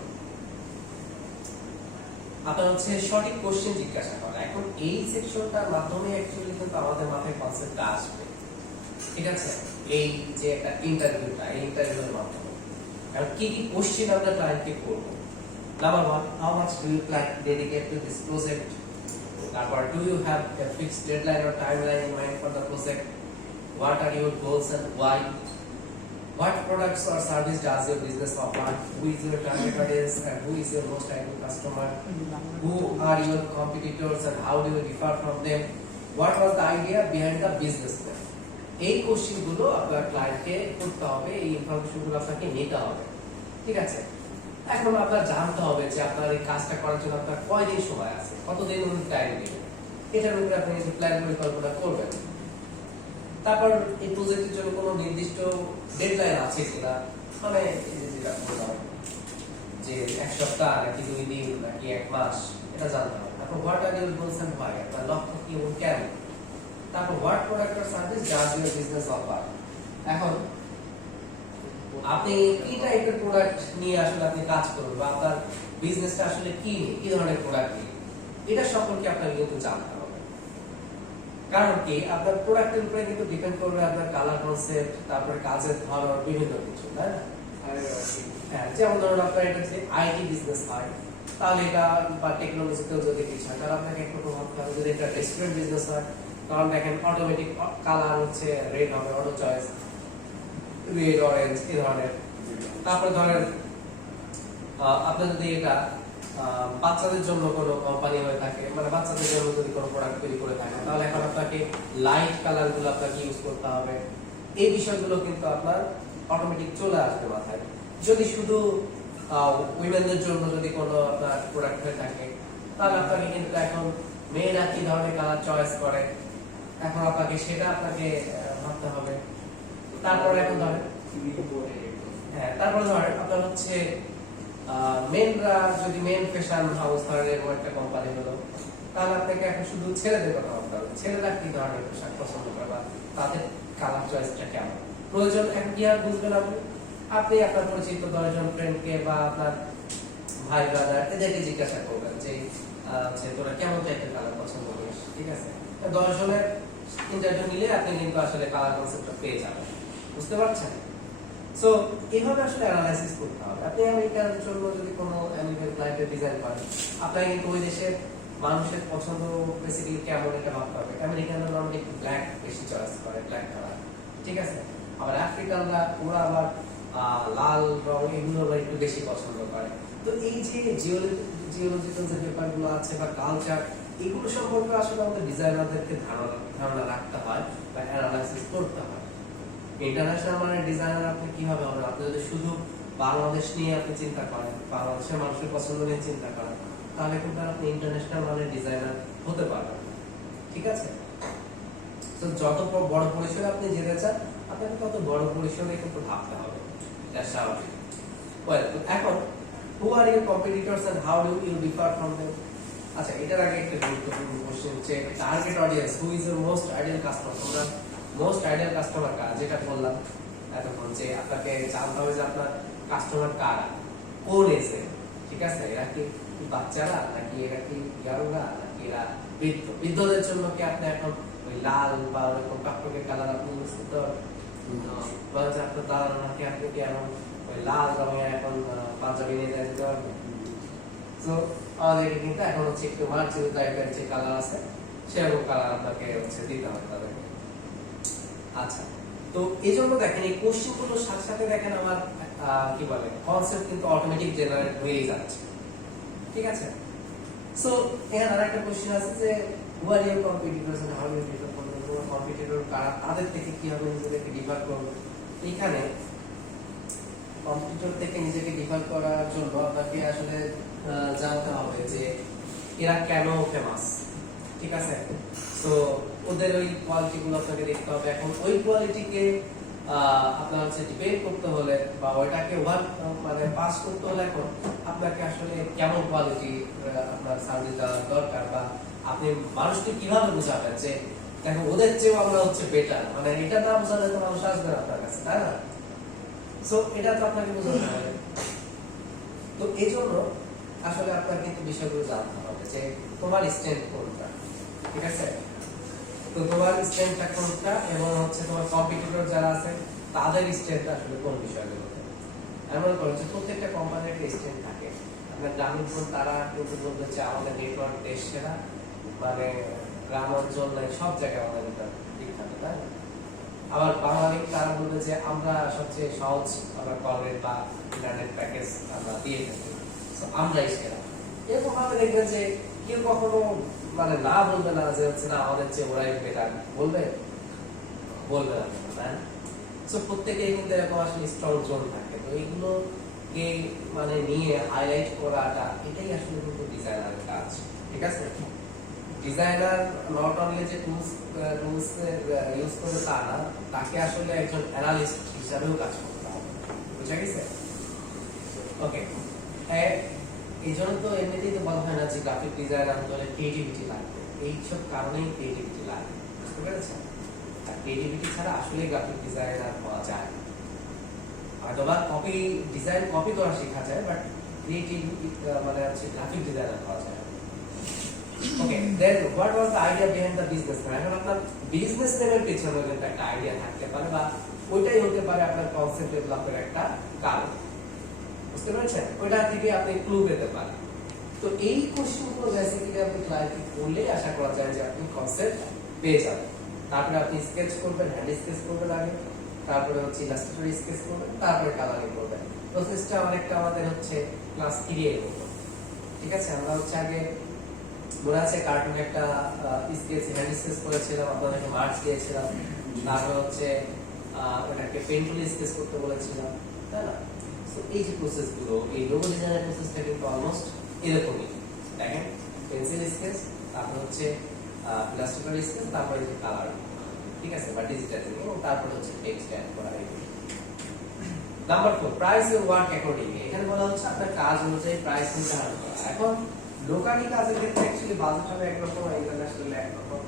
আপনার হচ্ছে সঠিক কোশ্চেন জিজ্ঞাসা করা। এখন এই সেকশনটার মাধ্যমে অ্যাকচুয়ালি কিন্তু আমাদের মাথায় কনসেপ্টটা আসবে, ঠিক আছে। এই যে একটা ইন্টারভিউটা, এই ইন্টারভিউর মাধ্যমে এখন কি কি কোশ্চেন আমরা ক্লায়েন্টকে করব। Number 1, how much do you plan dedicate to this project, তারপর do you have a fixed deadline or timeline in mind for the project, what are your goals and why, what products or service does your business offer, who is your target audience and who is your most ideal customer, who are your competitors and how do you differ from them, what was the idea behind the business plan। এই question গুলো আপনার ক্লায়েন্টকে করতে হবে, এই information গুলো আপনাকে নিতে হবে, ঠিক আছে। এখন আপনার জানতে হবে যে আপনার এই কাজটা করার জন্য আপনার কয়দিন সময় আছে, কতদিন উনি টাইম দিবেন, এটার উপরে আপনি প্ল্যান পরিকল্পনা করবেন। তারপর এই প্রজেক্টের জন্য কোনো নির্দিষ্ট ডেডলাইন আছে কিনা, মানে যেটা বললাম যে এক সপ্তাহ নাকি 2 দিন নাকি 1 মাস, এটা জানতে হবে। তারপর what are your goals and why, আপনার লক্ষ্য কি এবং কেন। তারপর what product or service does your business offer, এখন আপনি কি টাইপের প্রোডাক্ট নিয়ে আসলে আপনি কাজ করবেন বা আপনার বিজনেসটা আসলে কি নিয়ে, কি ধরনের প্রোডাক্ট নিয়ে, এটা সম্পর্কে আপনাকে কিন্তু জানতে হবে। কারণ কি আপনার প্রোডাক্টের উপরে কিন্তু ডিপেন্ড করবে আপনার কালার কনসেপ্ট, তারপরে কাজের ধরন, বিভিন্ন কিছু, তাই না। হ্যাঁ, যেমন ধরুন আপনার এটা যদি আইটি বিজনেস হয় তাহলে এটা বা টেকনোলজিতেও যদি কিছু হয় তাহলে আপনাকে একরকম ভাবতে হবে। যদি এটা রেস্টুরেন্ট বিজনেস হয় কারণ দেখেন অটোমেটিক কালার হচ্ছে রেড হবে, অটো চয়েস রেড অরেঞ্জ এই ধরনের। তারপরে ধরেন আপনার যদি এটা বাচ্চাদের জন্য কোনো কোম্পানি হয়ে থাকে, মানে বাচ্চাদের জন্য যদি কোনো প্রোডাক্ট তৈরি করে থাকে, তাহলে এখন আপনাকে লাইট কালারগুলো আপনাকে ইউজ করতে হবে। এই বিষয়গুলো কিন্তু আপনার অটোমেটিক চলে আসবে মাথায়। যদি শুধু উইমেনদের জন্য যদি কোনো আপনার প্রোডাক্ট হয়ে থাকে, তাহলে আপনাকে কিন্তু এখন মেয়েরা কি ধরনের কালার চয়েস করে, এখন আপনাকে সেটা আপনাকে ভাবতে হবে। তারপরে এখন ধরেন তারপরে ধরেন আপনার হচ্ছে মেনরা যদি মেন ফ্যাশন হাউস ধরেন এরকম একটা কোম্পানি হলো, তাহলে আপনাকে এখন শুধু ছেলেদের কথা ভাবতে হবে, ছেলেরা কি ধরনের পোশাক পছন্দ করে বা তাদের কালার চয়েসটা কেমন। প্রয়োজন এখন কি আর বুঝবেন আপনি আপনার পরিচিত 10 জন ফ্রেন্ডকে বা আপনার ভাই ব্রাদার এদেরকে জিজ্ঞাসা করবেন যে তোরা কেমন টাইপের কালার পছন্দ করিস, ঠিক আছে? 10 জনের 3-4 জন মিলে আপনি কিন্তু আসলে কালার কনসেপ্টটা পেয়ে যাবেন, বুঝতে পারছেন? সো এইভাবে আসলে অ্যানালাইসিস করতে হবে। আপনি আমেরিকার জন্য যদি কোনো আমেরিকান ক্লায়েন্টের ডিজাইন করেন, আপনাকে কিন্তু ওই দেশের মানুষের পছন্দ বেসিক্যালি কেমন এটা ভাবতে হবে। আমেরিকানরা নর্মালি একটু ব্ল্যাক বেশি চয়েস করে, ব্ল্যাক কালার, ঠিক আছে? আবার আফ্রিকানরা ওরা আবার লাল রং এগুলো একটু বেশি পছন্দ করে। তো এই যে জিওলজিক্যাল যে ব্যাপারগুলো আছে বা কালচার, এগুলো সম্পর্কে আসলে আমাদের ডিজাইনারদেরকে ধারণা রাখতে হয় বা অ্যানালাইসিস করতে হয়। ইন্টারন্যাশনাল মানে ডিজাইনার আপনি কিভাবে হবে? আপনি যদি শুধু বাংলাদেশ নিয়ে আপনি চিন্তা করেন, বাংলাদেশের মানুষের পছন্দ নিয়ে চিন্তা করেন, তাহলে কিন্তু আপনি ইন্টারন্যাশনাল মানে ডিজাইনার হতে পারবেন, ঠিক আছে? তো যত বড় পরিসরে আপনি যেতে চান, আপনাকে তত বড় পরিসরে কিন্তু ভাবতে হবে, এটা স্বাভাবিক। এখন who are your competitors and how do you differ from them? আচ্ছা, এটার আগে একটা গুরুত্বপূর্ণ কোশ্চেন হচ্ছে target audience, who is your most ideal customer. তোমরা মোস্ট আইডিয়াল কাস্টমার কারা, যেটা বললাম এতক্ষণ, যে আপনাকে জানতে হবে যে আপনার কাস্টমার কারা, কোন এসে, ঠিক আছে? এরা কি বাচ্চারা, নাকি এরা কি ইয়ারুরা, নাকি এরা বৃদ্ধদের জন্য কি আপনি এখন ওই লাল বা ওরকম টকটকে কালার আপনি ইউজ করতে পারবেন? আপনার দাদা নাকি আপনি কি এমন ওই লাল রঙের এখন পাঞ্জাবি নিয়ে যেতে পারবেন? তো আমাদেরকে কিন্তু এখন হচ্ছে একটু মার্চিল টাইপের যে কালার আছে, সেরকম কালার আপনাকে হচ্ছে দিতে হবে তাদেরকে। আচ্ছা, তো এই জন্য দেখেন এই কোশ্চেনগুলোর সাথে সাথে দেখেন আমার কি বলে কনসেপ্ট কিন্তু অটোমেটিক জেনারেট হয়েই যাচ্ছে, ঠিক আছে? সো এখানে আরেকটা কোশ্চেন আছে যে who are your competitors and how you differ from them. তোমার কম্পিটিটর কারা, তাদের থেকে কিভাবে নিজেকে ডিফার করবে। এখানে কম্পিটিটর থেকে নিজেকে ডিফার করার জন্য আপনাকে আসলে জানতে হবে যে এরা কেন ফেমাস, ঠিক আছে? তো ওদের ওই কোয়ালিটি গুলো আপনাকে দেখতে হবে। এখন ওই কোয়ালিটিকে আপনার হচ্ছে ডিপেন্ড করতে হলে বা ওইটাকে মানে পাস করতে হলে এখন আপনাকে আসলে কেমন কোয়ালিটি আপনার সার্ভিস দেওয়ার দরকার, বা আপনি মানুষকে কিভাবে বোঝাবেন যে দেখো ওদের চেয়েও আমরা হচ্ছে বেটার, মানে এটা না বোঝালে তো মানুষ আসবে না আপনার কাছে, তাই না? সো এটা তো আপনাকে বোঝাতে হবে। তো এই জন্য আসলে আপনার কিন্তু বিষয়গুলো জানতে হবে যে তোমার স্ট্রেংথ কোনটা, ঠিক আছে? তো তোমার স্ট্রেংথটা কোনটা এবং হচ্ছে তোমার কম্পিটিটর যারা আছে তাদের স্ট্রেংথ আসলে কোন বিষয়গুলোতে। এমন করে যে প্রত্যেকটা কোম্পানির একটা স্ট্রেংথ থাকে। আপনার গ্রামীণ ফোন তারা কিন্তু বলতে হচ্ছে আমাদের নেটওয়ার্ক দেশ সেরা, মানে গ্রাম অঞ্চল নাই সব জায়গায় আমাদের নেটওয়ার্ক বিখ্যাত, তাই না? আবার বাংলাদেশ তারা বলতে যে আমরা সবচেয়ে সহজ আমরা কল রেট বা ইন্টারনেট প্যাকেজ আমরা দিয়ে থাকি, আমরাই সেরা। এরকম ভাবে দেখবেন যে কেউ কখনো মানে না বলবে না যে হচ্ছে না আমাদের চেয়ে ওরাই বেটার, বলবে না, তাই না? সো প্রত্যেকেই কিন্তু এরকম আসলে স্ট্রং জোন থাকে। তো এইগুলোকে মানে নিয়ে হাইলাইট করাটা এটাই আসলে কিন্তু ডিজাইনারের কাজ, ঠিক আছে? ডিজাইনার নট অনলি যে টুলস ইউজ করে তা না, তাকে আসলে একজন অ্যানালিস্ট হিসাবেও কাজ করতে হবে, বুঝা গেছে? ওকে, এই জন্য তো এমনিতেই তো বলা হয় না যে গ্রাফিক ডিজাইনার হলে ক্রিয়েটিভিটি লাগবে, এইসব কারণেই ক্রিয়েটিভিটি লাগে, বুঝতে পেরেছেন? আর ক্রিয়েটিভিটি ছাড়া আসলে গ্রাফিক ডিজাইনার হওয়া যায় না। অথবা ডিজাইন কপি করা শেখা যায়, বাট ক্রিয়েটিভিটি মানে হচ্ছে গ্রাফিক ডিজাইনার হওয়া যায়। Okay, then what was the idea behind the business name? এখন আপনার বিজনেস নেমের পেছনে কিন্তু একটা আইডিয়া থাকতে পারে, বা ওইটাই হতে পারে আপনার কনসেপ্ট ডেভেলপের একটা কারণ, বুঝতে পেরেছেন? ওইটা থেকে আপনি ক্লু পেতে পারেন। তো এই কোশ্চেনগুলো বেসিক্যালি আপনি ক্লারিফাই করলে আশা করা যায় যে আপনি কনসেপ্ট পেয়ে যাবেন। তারপরে আপনি স্কেচ করবেন, হ্যান্ড স্কেচ করবেন আগে, তারপরে হচ্ছে ইলাস্ট্রেটর স্কেচ করবেন, তারপরে কালারিং করবেন। প্রসেসটা অনেকটা আমাদের হচ্ছে ক্লাস 3 এর মতো। ঠিক আছে, আমরা হচ্ছে আগে মনে আছে কার্টুনে একটা স্কেচ হ্যান্ড স্কেচ করেছিলাম, আপনাদেরকে মার্কস দিয়েছিলাম, তারপর হচ্ছে ওটাকে পেন্টুল স্কেচ করতে বলেছিলাম, তাই না? সো এই যে প্রসেসগুলো, এই লোগো ডিজাইনের প্রসেসটা কিন্তু অলমোস্ট এরকমই। দেখেন, পেন্সিল স্কেচ, তারপর হচ্ছে ইলাস্ট্রেটর স্কেচ, তারপরে যে কালার, ঠিক আছে, বা ডিজিটাইজিং, এবং তারপর হচ্ছে টেক্সট অ্যাড করা। Number 4, price your work accordingly. এখানে বলা হচ্ছে আপনার কাজ অনুযায়ী প্রাইস নির্ধারণ করা। এখন লোকালি কাজের ক্ষেত্রে অ্যাকচুয়ালি বাজেট হবে একরকম, ইন্টারন্যাশনাল একরকম।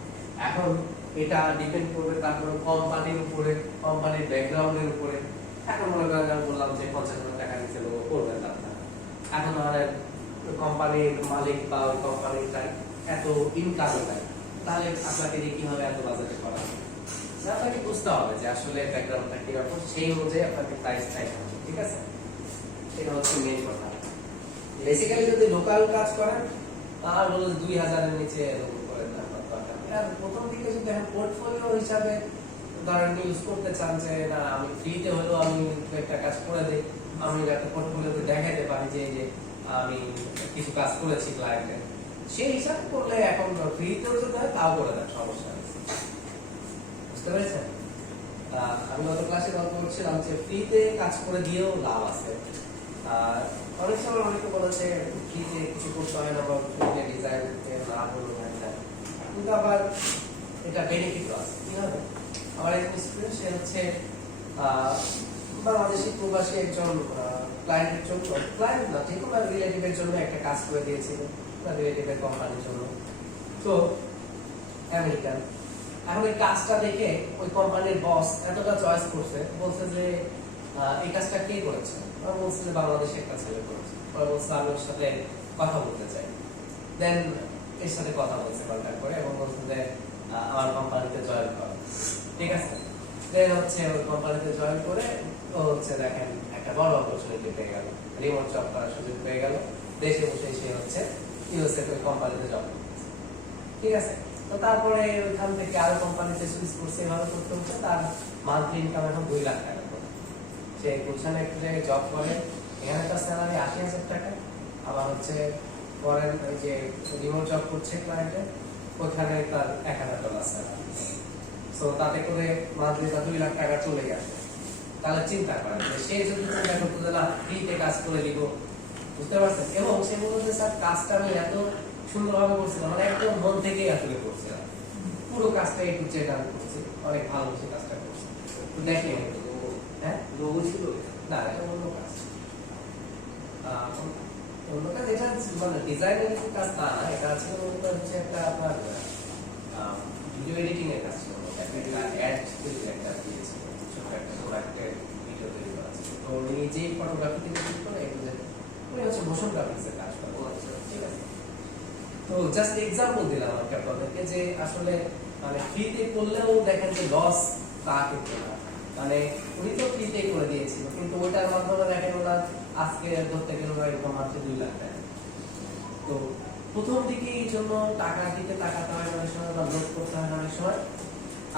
এখন এটা ডিপেন্ড করবে তারপর কোম্পানির উপরে, কোম্পানির ব্যাকগ্রাউন্ডের উপরে। এখন মনে করেন আমি বললাম যে 50,000 টাকা নিচে লোক করবেন আপনারা, এখন ধরেন কোম্পানির মালিক বা ওই কোম্পানির এত ইনকাম নাই, তাহলে আপনাকে দিয়ে কিভাবে এত বাজেটে করা হবে? আপনাকে বুঝতে হবে যে আসলে ব্যাকগ্রাউন্ডটা কিরকম, সেই অনুযায়ী আপনাকে প্রাইস চাইতে হবে, ঠিক আছে? এটা হচ্ছে মেইন কথা। বেসিক্যালি যদি লোকাল কাজ করেন তাহলে বলে 2000 এর নিচে লোক করেন না, আর প্রথম দিকে যদি দেখেন পোর্টফোলিও হিসাবে ধরেন ইউজ করতে চান যে না আমি ফ্রিতে হলেও আমি একটা কাজ করে দিই, আমি একটা পোর্টফোলিওতে দেখাতে পারি যে এই যে আমি কিছু কাজ করেছি ক্লায়েন্টের, সেই হিসাবে করলে এখন ফ্রিতেও যদি হয় তাও করে দেন, সমস্যা নেই। বুঝতে পেরেছেন? আমি গত ক্লাসে গল্প করছিলাম যে ফ্রিতে কাজ করে দিয়েও লাভ আছে। অনেক সময় অনেকে বলেছে ফ্রিতে কিছু করতে হয় না, বা ফ্রিতে ডিজাইন লাভ হলো না, কিন্তু আবার এটা বেনিফিটও আছে। কি হবে? আমার একজন স্টুডেন্ট, সে হচ্ছে বাংলাদেশি প্রবাসী একজন ক্লায়েন্টের জন্য, ক্লায়েন্ট না যে কোনো রিলেটিভের জন্য একটা কাজ করে দিয়েছিল, রিলেটিভের কোম্পানির জন্য, তো আমেরিকান। এখন এই কাজটা দেখে ওই কোম্পানির বস এতটা চয়েস করছে, বলছে যে এই কাজটা কে করেছে? বলছে যে বাংলাদেশে একটা ছেলে করেছে। বলছে আমি ওর সাথে কথা বলতে চাই। দেন এর সাথে কথা বলছে কন্ট্যাক্ট করে, এবং বলছে যে আমার কোম্পানিতে জয়েন করো, ঠিক আছে? দেন হচ্ছে ওই কোম্পানিতে জয়েন করে ও হচ্ছে দেখেন একটা বড় অপরচুনিটি পেয়ে গেল, রিমোট জব করার সুযোগ পেয়ে গেল, দেশে বসে সে হচ্ছে ইউএসএ ওই কোম্পানিতে জব করছে, ঠিক আছে? তো তারপরে ওইখান থেকে আরো কোম্পানিতে সুইচ করছে, এভাবে করতে হচ্ছে। তার মান্থলি ইনকাম এখন 2 লাখ টাকা করে। সে গুলশানে একটা জায়গায় জব করে, এখানে তার স্যালারি 80,000 টাকা, আবার হচ্ছে করেন ওই যে রিমোট জব করছে ক্লায়েন্টে, ওইখানে তার $1,000 স্যালারি। সো তাতে করে মান্থলি তার 2 লাখ টাকা চলে গেছে। তাহলে চিন্তা করেন যে সে যদি চিন্তা করতো যে না ফ্রিতে কাজ করে দিব, বুঝতে পারছেন? এবং সে বলতো যে স্যার কাজটা আমি এত সুন্দরভাবে করছিলাম, মানে একদম মন থেকেই আসলে করছিলাম, পুরো কাজটা একটু চেক আউট করছি, অনেক ভালো সে কাজটা করছি। তো দেখি হ্যাঁ লোগো ছিল না, এটা অন্য কাজ, অন্য কাজ। এটা মানে ডিজাইনের কাজ না, এটা ছিল হচ্ছে একটা আপনার ভিডিও এডিটিং এর কাজ ছিল, একটা অ্যাড একটা দিয়েছিল, ছোট একটা প্রোডাক্টের ভিডিও তৈরি করা ছিল। তো উনি যে ফটোগ্রাফি থেকে শুরু করে উনি হচ্ছে মোশন গ্রাফিক্সের কাজ করে, ঠিক আছে? তো জাস্ট এক্সাম্পল দিলাম আপনাদেরকে যে আসলে মানে ফ্রিতে করলেও দেখেন যে লস তা কিন্তু না, মানে উনি তো ফ্রিতে করে দিয়েছিল, কিন্তু ওইটার মাধ্যমে দেখেন ওনার আজকে ধরতে গেলে ওনার ইনকাম মাত্র 2 লাখ টাকা। তো প্রথম দিকে এই জন্য টাকা দিতে তাকাতে হয় অনেক সময়, বা লোড করতে হয় অনেক সময়।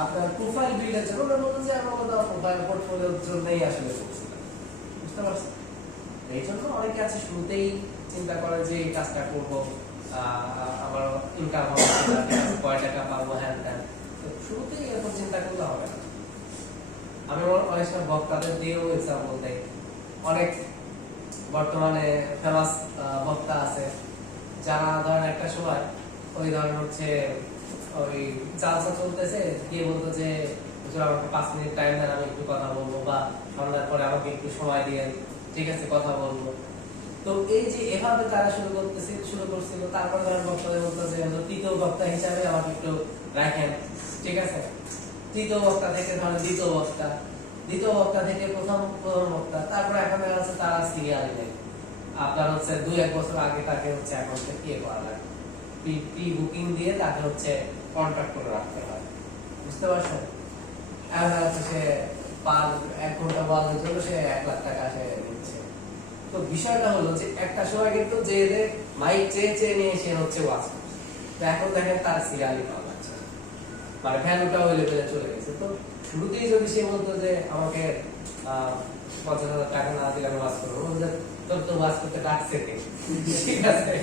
আপনার প্রোফাইল বিল্ডের জন্য ওরা বলুন যে আমরা তো প্রোফাইল পোর্টফোলিওর জন্যই আসলে করছিলাম, বুঝতে পারছেন? এই জন্য অনেকে আছে শুরুতেই চিন্তা করে যে এই কাজটা করবো, আমার ইনকাম হবে, কয় টাকা পাবো, হ্যান ত্যান। শুরুতেই এরকম চিন্তা করলে হবে না। আমি অনেক সময় বক্তাদের দিয়েও এক্সাম্পল দেই, অনেক বর্তমানে ফেমাস বক্তা আছে যারা ধরেন একটা সময় ওই ধরেন হচ্ছে ওই জালসা চলতেছে, গিয়ে বলতো যে আমাকে 5 মিনিট টাইম দেন, আমি একটু কথা বলবো, বা সন্ধ্যার পরে আমাকে একটু সময় দিয়ে, ঠিক আছে, কথা বলবো। তো এই যে এভাবে তারা শুরু করছিল, তারপরে ধরেন বক্তাদের বলতো যে তৃতীয় বক্তা হিসাবে আমাকে একটু রাখেন, ঠিক আছে? তৃতীয় বক্তা থেকে ধরেন দ্বিতীয় বক্তা থেকে প্রথম বক্তা, তারপরে এখন দেখা যাচ্ছে তারা সিরিয়ালে নেই। আপনার হচ্ছে 2-1 বছর আগে তাকে হচ্ছে এখন থেকে করা লাগে, প্রি বুকিং দিয়ে তাকে হচ্ছে কন্ট্রাক্ট করে রাখতে হয়, বুঝতে পারছেন? এখন হচ্ছে সে 1 ঘন্টা বলার জন্য সে 1 লাখ টাকা সে নিচ্ছে। তো বিষয়টা হলো যে একটা সময় কিন্তু যে মাইক চেয়ে নিয়ে সে হচ্ছে ওয়াচ করছে, তো এখন দেখেন তার সিরিয়ালি পাওয়া যাচ্ছে, মানে ভ্যালুটা ওই লেভেলে চলে গেছে। তো শুরুতেই যদি সে বলতো যে আমাকে 50,000 টাকা না দিলে আমি ওয়াচ করবো, তোর তো ওয়াচ করতে ডাকছে কে, ঠিক আছে,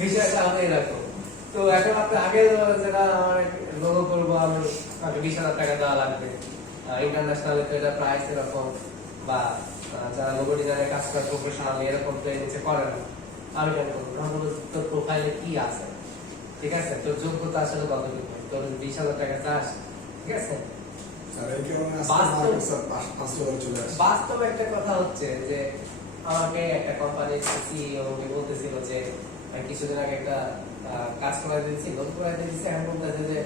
বিষয়টা হবে এরকম। তো এখন আপনি আগে যেটা আমার লোগো করবো, আমি আগে 20,000 টাকা দেওয়া লাগবে। ইন্টারন্যাশনাল এটা প্রাইস এরকম, বা যারা লোগো ডিজাইনের কাজ করে প্রফেশনাল এরকম তো নিচে করে না। আমি কেন করবো? আমি বলবো তোর প্রোফাইলে কি আছে, ঠিক আছে, তোর যোগ্যতা আসলে কতটুকু, তোর 20,000 টাকা চাস, ঠিক আছে। আর এই কারণে আজকে বাস্তব- মার্কেট স্যার 500 চলে আসে। বাস্তব একটা কথা হচ্ছে যে আমাকে একটা কোম্পানির সিইও বলতেছিল যে আমি কিছুদিন আগে একটা কাজ করাই দিয়েছি, নতুন করাই দিয়েছি, এখন বলতেছে যে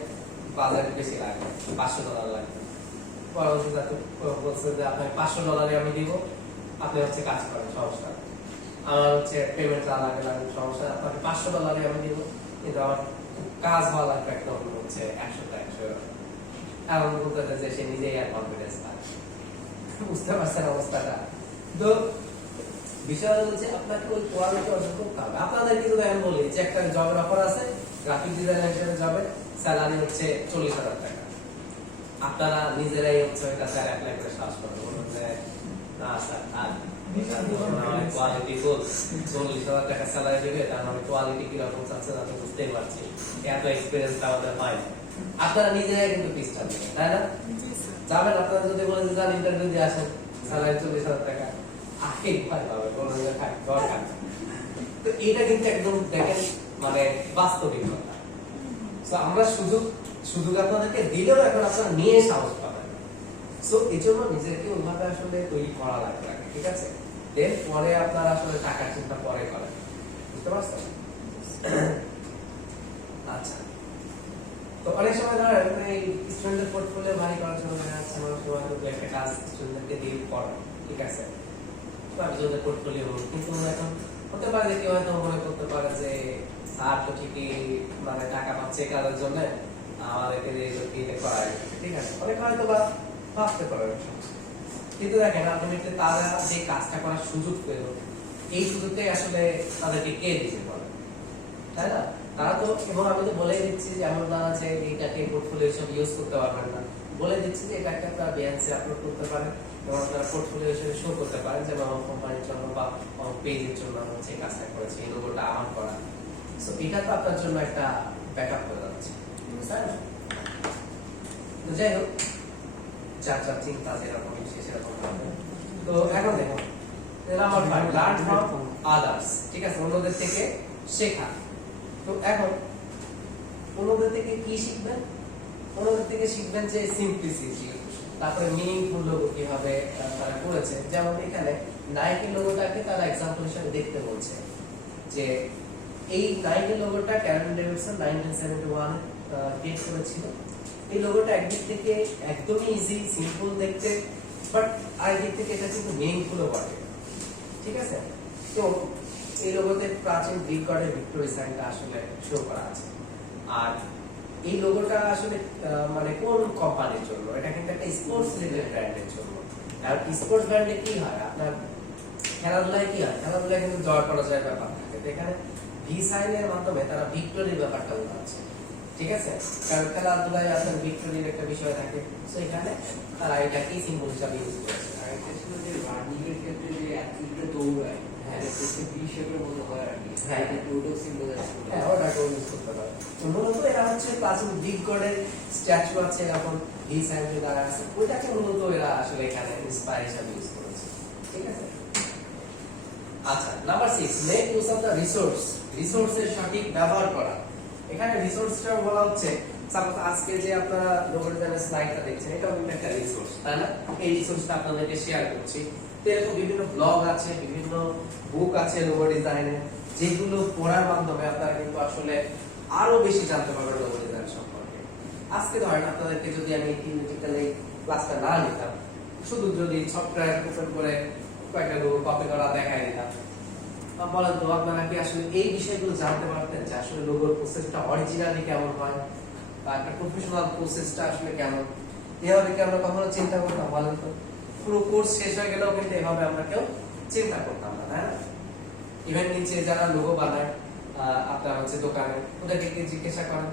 বাজারে বেশি লাগবে, $500 লাগবে। পরবর্তীতে বলছে যে আপনাকে $500 আমি দিব, আপনি হচ্ছে কাজ করেন, সমস্যা নেই। আমার হচ্ছে পেমেন্ট লাগবে সমস্যা, আপনাকে $500 আমি দিব, কিন্তু আমার কাজ হওয়া লাগবে একদম হচ্ছে 100 এমন বলতেছে যে সে নিজেই আর কনফিডেন্স পায়। বুঝতে পারছেন অবস্থাটা? তো বিষয় হচ্ছে আপনাকে ওই কোয়ালিটি অর্জন করতে হবে। আপনাদেরকে যদি আমি বলি যে একটা জবের অফার আছে, গ্রাফিক ডিজাইনার হিসেবে জবে, স্যালারি হচ্ছে 40,000 টাকা, আপনারা নিজেরাই হচ্ছে ওইটা স্যার অ্যাপ্লাই করে সাহস করতে বলুন যে না স্যার আর কোয়ালিটি গুড, 40,000 টাকা স্যালারি দেবে, তার মানে কোয়ালিটি কিরকম চাচ্ছে আপনি বুঝতেই পারছি, এত এক্সপিরিয়েন্স আমাদের হয়। আপনারা নিজেরাই কিন্তু পিস্টা দেবেন, তাই না? যাবেন, আপনারা যদি বলেন যে যান ইন্টারভিউ দিয়ে আসেন, স্যালারি 40,000 টাকা, আগে ভয় পাবে, বলবেন যে থাক দরকার। তো এটা কিন্তু একদম দেখেন মানে বাস্তবিক কথা। সো আমরা সুযোগ আপনাদেরকে দিলেও এখন আপনারা নিয়ে সাহস পাবেন। সো এই জন্য নিজেকে ওইভাবে আসলে তৈরি করা লাগবে, ঠিক আছে? দেন পরে আপনারা আসলে টাকার চিন্তা পরে করেন, বুঝতে পারছেন? আচ্ছা, তো অনেক সময় ধরেন এই স্টুডেন্টদের পোর্টফোলিও ভারী করার জন্য দেখা যাচ্ছে আমার সময় তো একটা কাজ স্টুডেন্টদেরকে দিয়ে করেন, ঠিক আছে, স্টুডেন্টদের পোর্টফোলিও, কিন্তু এখন হতে পারে যে কেউ হয়তো মনে করতে পারে যে স্যার তো ঠিকই মানে টাকা পাচ্ছে এই কাজের জন্য, আমাদেরকে দিয়ে করা যায়, ঠিক আছে, অনেক হয়তো বা ভাবতে পারে। কিন্তু দেখেন আলটিমেটলি তারা যে কাজটা করার সুযোগ পেল, এই সুযোগটাই আসলে তাদেরকে কে দিতে পারে, তাই না? তারা তো, এবং আমি তো বলেই দিচ্ছি যে এমন না আছে এইটাকে পোর্টফোলিও হিসেবে ইউজ করতে পারবেন না, বলে দিচ্ছি যে এটাকে আপনারা বিএনসি আপলোড করতে পারেন এবং আপনারা পোর্টফোলিও হিসেবে শো করতে পারেন যে আমার কোম্পানির জন্য বা আমার পেজের জন্য আমি হচ্ছে এই কাজটা করেছি, এই লোগোটা আমার করা। সো এটা তো আপনার জন্য একটা ব্যাকআপ হয়ে যাচ্ছে, তাই না? তো যাই হোক, যার যার চিন্তা যেরকম সে সেরকম হবে। তো এখন দেখো নাম্বার 5, লার্ন ফ্রম আদার্স, ঠিক আছে, অন্যদের থেকে শেখা। তো এখন অন্যদের থেকে কি শিখবেন? অন্যদের থেকে শিখবেন যে সিম্পলিসিটি, তারপরে মিনিংফুল লোগো কিভাবে তারা করেছে। যেমন এখানে নাইকি লোগোটাকে তারা এক্সাম্পল হিসেবে দেখতে বলছে যে এই নাইকি লোগোটা ক্যারন ডেভিডসন 1971 ক্রিয়েট করেছিল। এই লোগোটা একদিক থেকে একদমই ইজি, সিম্পল দেখতে, বাট আরেকদিক থেকে এটা কিন্তু মিনিংফুলও বটে, ঠিক আছে। তো এই লোগোতে প্রাচীন গ্রিক গডের ভিক্টোরি সাইনটা আসলে শো করা আছে। আর এই লোগোটা আসলে মানে কোন কোম্পানির জন্য? এটা কিন্তু একটা স্পোর্টস রিলেটেড ব্র্যান্ডের জন্য। আর স্পোর্টস ব্র্যান্ডে কি হয়, আপনার খেলাধুলায় কি হয়, খেলাধুলায় কিন্তু জয় পরাজয়ের ব্যাপার থাকে, এখানে ভি সাইনের মাধ্যমে তারা ভিক্টোরির ব্যাপারটা বোঝাচ্ছে, ঠিক আছে। কারণ খেলাধুলায় আপনার ভিক্টোরির একটা বিষয় থাকে, তো এখানে তারা এটাকে সিম্বল হিসাবে ইউজ করেছে। আর এটা ছিল যে রানিংয়ের ক্ষেত্রে যে অ্যাথলিটরা দৌড়ায়, হ্যাঁ, এটা হচ্ছে ভি শেপের মতো হয় আর কি। হ্যাঁ। এটা ওটাও সিম্বলাইজ করে। হ্যাঁ, ওটাকেও ইউজ করতে পারে। তো মূলত এরা হচ্ছে প্রাচীন গ্রিক গডের স্ট্যাচু আছে, এখন ভি সাইনে দ্বারা আছে, ওইটাকে মূলত এরা আসলে এখানে ইন্সপায়ারেশন ইউজ করেছে, ঠিক আছে। আচ্ছা, number 6, make use of the resource, রিসোর্সের সঠিক ব্যবহার করা। এখানে রিসোর্সটা বলা হচ্ছে সাপোজ আজকে যে আপনারা লোগো ডিজাইনের স্লাইডটা দেখছেন, এটা কিন্তু একটা রিসোর্স, তাই না? এই রিসোর্সটা আপনাদেরকে শেয়ার করছি। তো এরকম বিভিন্ন ব্লগ আছে, বিভিন্ন বুক আছে লোগো ডিজাইনের, যেগুলো পড়ার মাধ্যমে আপনারা কিন্তু আসলে আরো বেশি জানতে পারবেন লোগো ডিজাইন সম্পর্কে। আজকে ধরেন আপনাদেরকে যদি আমি থিওরিটিক্যালি ক্লাসটা না নিতাম, শুধু যদি সফটওয়্যার ওপেন করে কয়েকটা লোগো কপি করা দেখাই দিতাম, বলেন তো আপনারা কি আসলে এই বিষয়গুলো জানতে পারতেন যে আসলে লোগোর প্রসেসটা অরিজিনালি কেমন হয়, বা একটা প্রফেশনাল প্রসেসটা আসলে কেমন? এভাবে কি আমরা কখনো চিন্তা করতাম? বলেন তো, পুরো কোর্স শেষ হয়ে গেলেও কিন্তু এভাবে আমরা কেউ চিন্তা করতাম না, তাই না? ইভেন নিচে যারা লোগো বানায় আপনার হচ্ছে দোকানে, ওদেরকে কি জিজ্ঞাসা করেন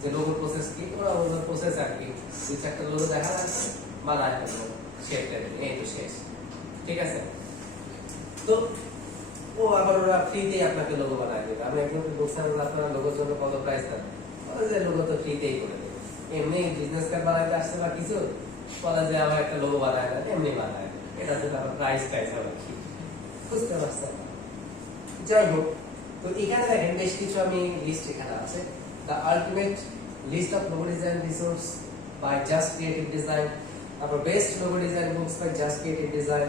যে লোগোর প্রসেস কি? ওরা ওদের প্রসেস আর কি, দুই চারটা লোগো দেখা যাচ্ছে, বানায় ফেলবো, শেপ টেবিল, এই তো শেষ, ঠিক আছে। তো ও আবার ওরা ফ্রিতেই আপনাকে লোগো বানায় দেবে। আমি একজনকে বলছিলাম যে আপনারা লোগোর জন্য কত প্রাইস দেন, বলে যে লোগো তো ফ্রিতেই করে দেবে। এমনি বিজনেস কার্ড বানাইতে আসছে বা কিছু, বলে যে আমার একটা লোগো বানায় না, এমনি বানায়। এটা তো তারপর প্রাইস হবে কি, বুঝতে পারছেন? যাই হোক, তো এখানে দেখেন বেশ কিছু আমি লিস্ট এখানে আছে। The ultimate list of logo design resource by just creative design, তারপর best logo design books by just creative design,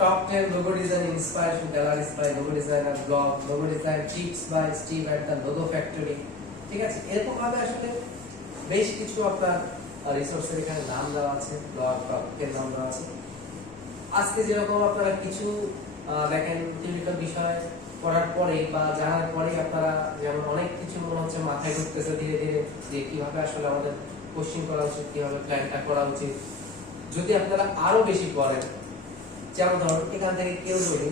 top 10 logo design inspiration galleries by logo designer blog, logo design tips by Steve at the logo factory। ঠিক আছে, এরকম ভাবে আসলে বেশ কিছু আপনার রিসোর্সের এখানে নাম দেওয়া আছে, ব্লগ টপিকের নাম দেওয়া আছে। আজকে যেরকম আপনারা কিছু দেখেন থিওরিক্যাল বিষয় পড়ার পরে বা জানার পরে আপনারা যেমন অনেক কিছু মনে হচ্ছে মাথায় ঢুকতেছে ধীরে ধীরে, যে কিভাবে আসলে আমাদের কোশ্চেন করা উচিত, কিভাবে প্ল্যানটা করা উচিত। যদি আপনারা আরো বেশি পড়েন, যেমন ধরুন এখান থেকে কেউ যদি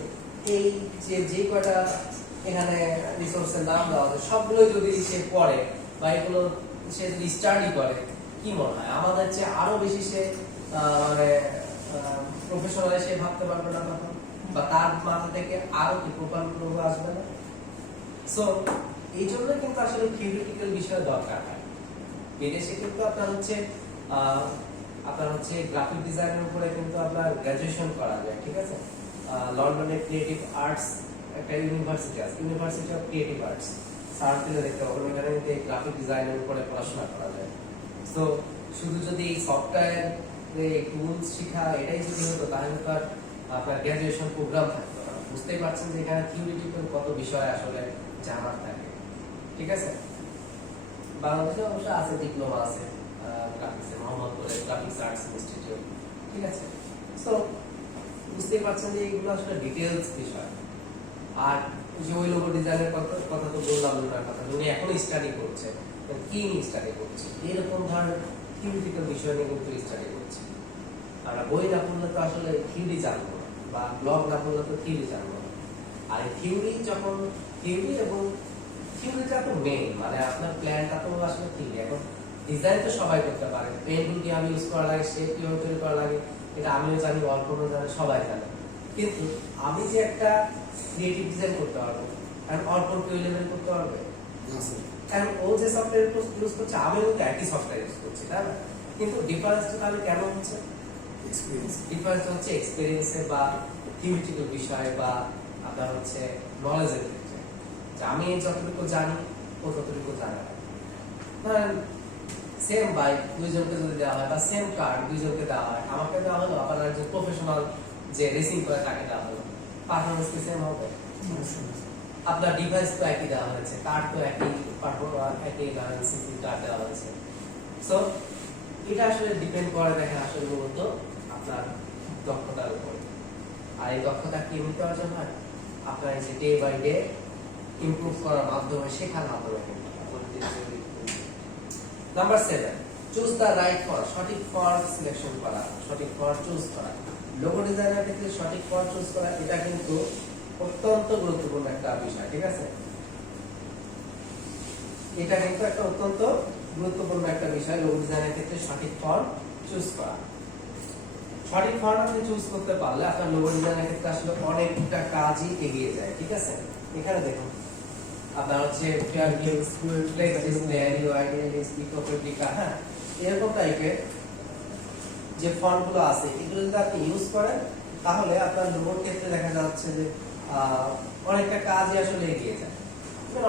এই যে কয়টা এখানে রিসোর্সের নাম দেওয়া আছে সবগুলো যদি সে পড়ে বা এগুলো সে যদি স্টাডি করে, কি মনে হয় আমাদের চেয়ে আরো বেশি সে মানে প্রফেশনাল সে ভাবতে পারবে না তখন, বা তার মাথা থেকে আরো কি প্রকল্প আসবে না। সো এই জন্য কিন্তু আসলে থিওরিটিক্যাল বিষয় দরকার হয়। বিদেশে কিন্তু আপনার হচ্ছে গ্রাফিক ডিজাইনের উপরে কিন্তু আপনার গ্রাজুয়েশন করা যায়, ঠিক আছে। লন্ডনে ক্রিয়েটিভ আর্টস একটা ইউনিভার্সিটি আছে, ইউনিভার্সিটি অফ ক্রিয়েটিভ আর্টস, সার্কেলে দেখতে পাবেন, এখানে কিন্তু গ্রাফিক ডিজাইনের উপরে পড়াশোনা করা যায়। সো শুধু যদি সফটওয়্যার টুলস শেখা এটাই যদি হতো তাহলে তো আর আপনার গ্রাজুয়েশন প্রোগ্রাম থাকতো না। বুঝতেই পারছেন যে এখানে থিওরিটিক্যাল কত বিষয় আসলে জানার থাকে, ঠিক আছে। বাংলাদেশে অবশ্য আছে, ডিপ্লোমা আছে গ্রাফিক্সে, মোহাম্মদপুরে গ্রাফিক্স আর্টস ইনস্টিটিউট, ঠিক আছে। সো বুঝতেই পারছেন যে এগুলো আসলে ডিটেইলস বিষয়। আর যে ওই লোগো ডিজাইনের কথা তো বললাম না, কথা উনি এখনো স্টাডি করছে, কি নিয়ে স্টাডি করছে, এরকম ধরনের থিওরিটিক্যাল বিষয় নিয়ে কিন্তু স্টাডি করছে। আমরা বই না পড়লে তো আসলে থিওরি জানবো না, বা ব্লগ না পড়লে তো থিওরি জানবো না। আর এই থিওরি যখন থিওরি এবং থিওরিটা তো মেইন, মানে আপনার প্ল্যানটা তো আসলে থিওরি। এখন ডিজাইন তো সবাই করতে পারে, পেন্টুল কিভাবে ইউজ করা লাগে, শেপ কিভাবে তৈরি করা লাগে, এটা আমিও জানি, অল্পও জানে, সবাই জানে। কিন্তু আমি যে একটা ক্রিয়েটিভ ডিজাইন করতে পারবো, কারণ অল্প কেউ লেভেল করতে পারবে, কারণ ও যে সফটওয়্যার ইউজ করছে আমিও তো একই সফটওয়্যার ইউজ করছি, তাই না? কিন্তু ডিফারেন্সটা তাহলে কেমন হচ্ছে? ডিফারেন্স হচ্ছে এক্সপেরিয়েন্সে বা থিওরিটিক্যাল বিষয় বা আপনার হচ্ছে নলেজের ক্ষেত্রে, যে আমি যতটুকু জানি ও ততটুকু জানে না। ধরেন সেম বাইক দুইজনকে যদি দেওয়া হয়, বা সেম কার দুইজনকে দেওয়া হয়, আমাকে দেওয়া হলো, আবার একজন প্রফেশনাল যে রেসিং করে তাকে দেওয়া হলো, পারফরমেন্স কি সেম হবে? আপনার ডিভাইস তো একই দেওয়া হয়েছে, কার তো একই একই সিসি কার দেওয়া হয়েছে। সো এটা আসলে ডিপেন্ড করে দেখেন আসলে মূলত আপনার দক্ষতার উপর। আর এই দক্ষতা কি এমনিতে অর্জন হয়? আপনার এই যে ডে বাই ডে ইমপ্রুভ করার মাধ্যমে, শেখার মাধ্যমে। Number 7, choose the right font, সঠিক ফন্ট সিলেকশন করা, সঠিক ফন্ট চুজ করা। লোগো ডিজাইনের ক্ষেত্রে সঠিক ফন্ট চুজ করা এটা কিন্তু অত্যন্ত গুরুত্বপূর্ণ একটা বিষয়, ঠিক আছে। এটা কিন্তু একটা অত্যন্ত গুরুত্বপূর্ণ একটা বিষয়, লোগো ডিজাইনের ক্ষেত্রে সঠিক ফন্ট চুজ করা। সঠিক ফন্ট আপনি চুজ করতে পারলে আপনার লোগো ডিজাইনের ক্ষেত্রে আসলে অনেকটা কাজই এগিয়ে যায়, ঠিক আছে। এখানে দেখুন আপনার হচ্ছে ফেয়ার গিভস, ফ্লেক্স ডিসপ্লে, ইউআইডি, স্পিকোপেডিকা, হ্যাঁ, এরকম টাইপের যে ফন্টগুলো আছে এগুলো যদি আপনি ইউজ করেন তাহলে আপনার লোগোর ক্ষেত্রে দেখা যাচ্ছে যে অনেকটা কাজই আসলে এগিয়ে যায়।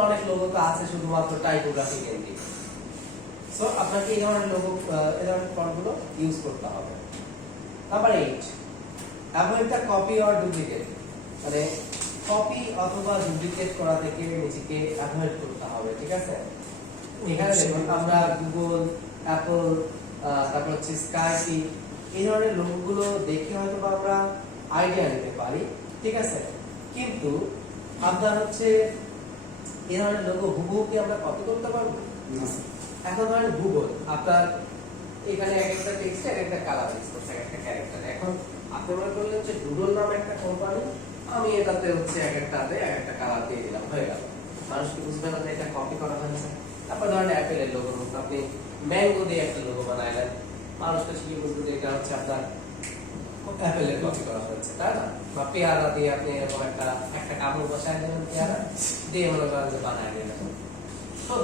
অনেক লোগো তো আছে শুধুমাত্র টাইপোগ্রাফি কেন্দ্রিক। সো আপনাকে এই ধরনের লোগো, এই ধরনের ফন্টগুলো ইউজ করতে হবে। Number 8, avoid the copy or duplicate, মানে কপি অথবা ডুপ্লিকেট করা থেকে নিজেকে অ্যাভয়েড করতে হবে, ঠিক আছে। এখানে দেখুন আমরা গুগল, অ্যাপল, তারপর হচ্ছে স্কাইপি, এই ধরনের লোগোগুলো দেখে হয়তো আমরা আইডিয়া নিতে পারি, ঠিক আছে। কিন্তু আপনার হচ্ছে এই ধরনের লোগো হুবহু কি আমরা কপি করতে পারবো? এখন ধরেন গুগল, আপনার এখানে এক একটা টেক্সট, এক একটা কালার ইউজ করছে, এক একটা ক্যারেক্টার। এখন আপনি মনে করলেন যে গুগল নামে একটা কোম্পানি, আমি এটাতে হচ্ছে এক একটা কালার দিয়ে দিলাম, হয়ে গেল। মানুষকে বুঝবে না যে এটা কপি করা হয়েছে। তারপর ধরেন অ্যাপেলের লোগো, আপনি ম্যাঙ্গো দিয়ে একটা লোগো বানাইলেন, মানুষটা ঠিকই বুঝবে যে এটা হচ্ছে আপনার অ্যাপেলের কপি করা হয়েছে, তাই না? বা পেয়ারা দিয়ে আপনি এরকম একটা কাপড় বসায় দেবেন, পেয়ারা দিয়ে মনে করেন যে বানায় দিলেন। তো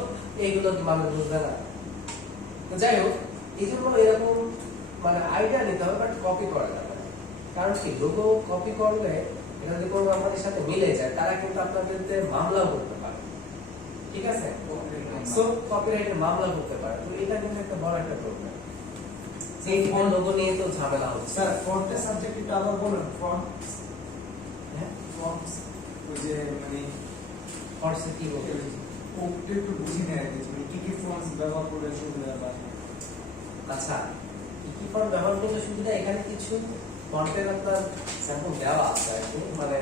এইগুলো কি মানুষ বুঝবে না? তো যাই হোক, এই জন্য এরকম মানে আইডিয়া নিতে হবে, বাট কপি করা যাবে না। কারণ কি, লোগো কপি করলে এটা যদি কোনো কোম্পানির সাথে মিলে যায়, তারা কিন্তু আপনার বিরুদ্ধে মামলাও করতে পারে, ঠিক আছে? সো কপিরাইটের মামলা করতে পারে। তো এটা কিন্তু একটা বড় একটা প্রবলেম। সেই লোগো নিয়ে তো ঝামেলা হচ্ছে। স্যার ফন্টের সাবজেক্ট একটু আবার বলুন। হ্যাঁ, ফন্টস ওই যে মানে ফন্টসে কি বলতে কোডটা একটু বুঝি নেয় আর কি, মানে কি কি ফন্টস ব্যবহার করে সুবিধা পায়। আচ্ছা, কি কি ফন্ট ব্যবহার করলে সুবিধা, এখানে কিছু ফন্টের আপনার স্যাম্পল দেওয়া আছে আর কি। মানে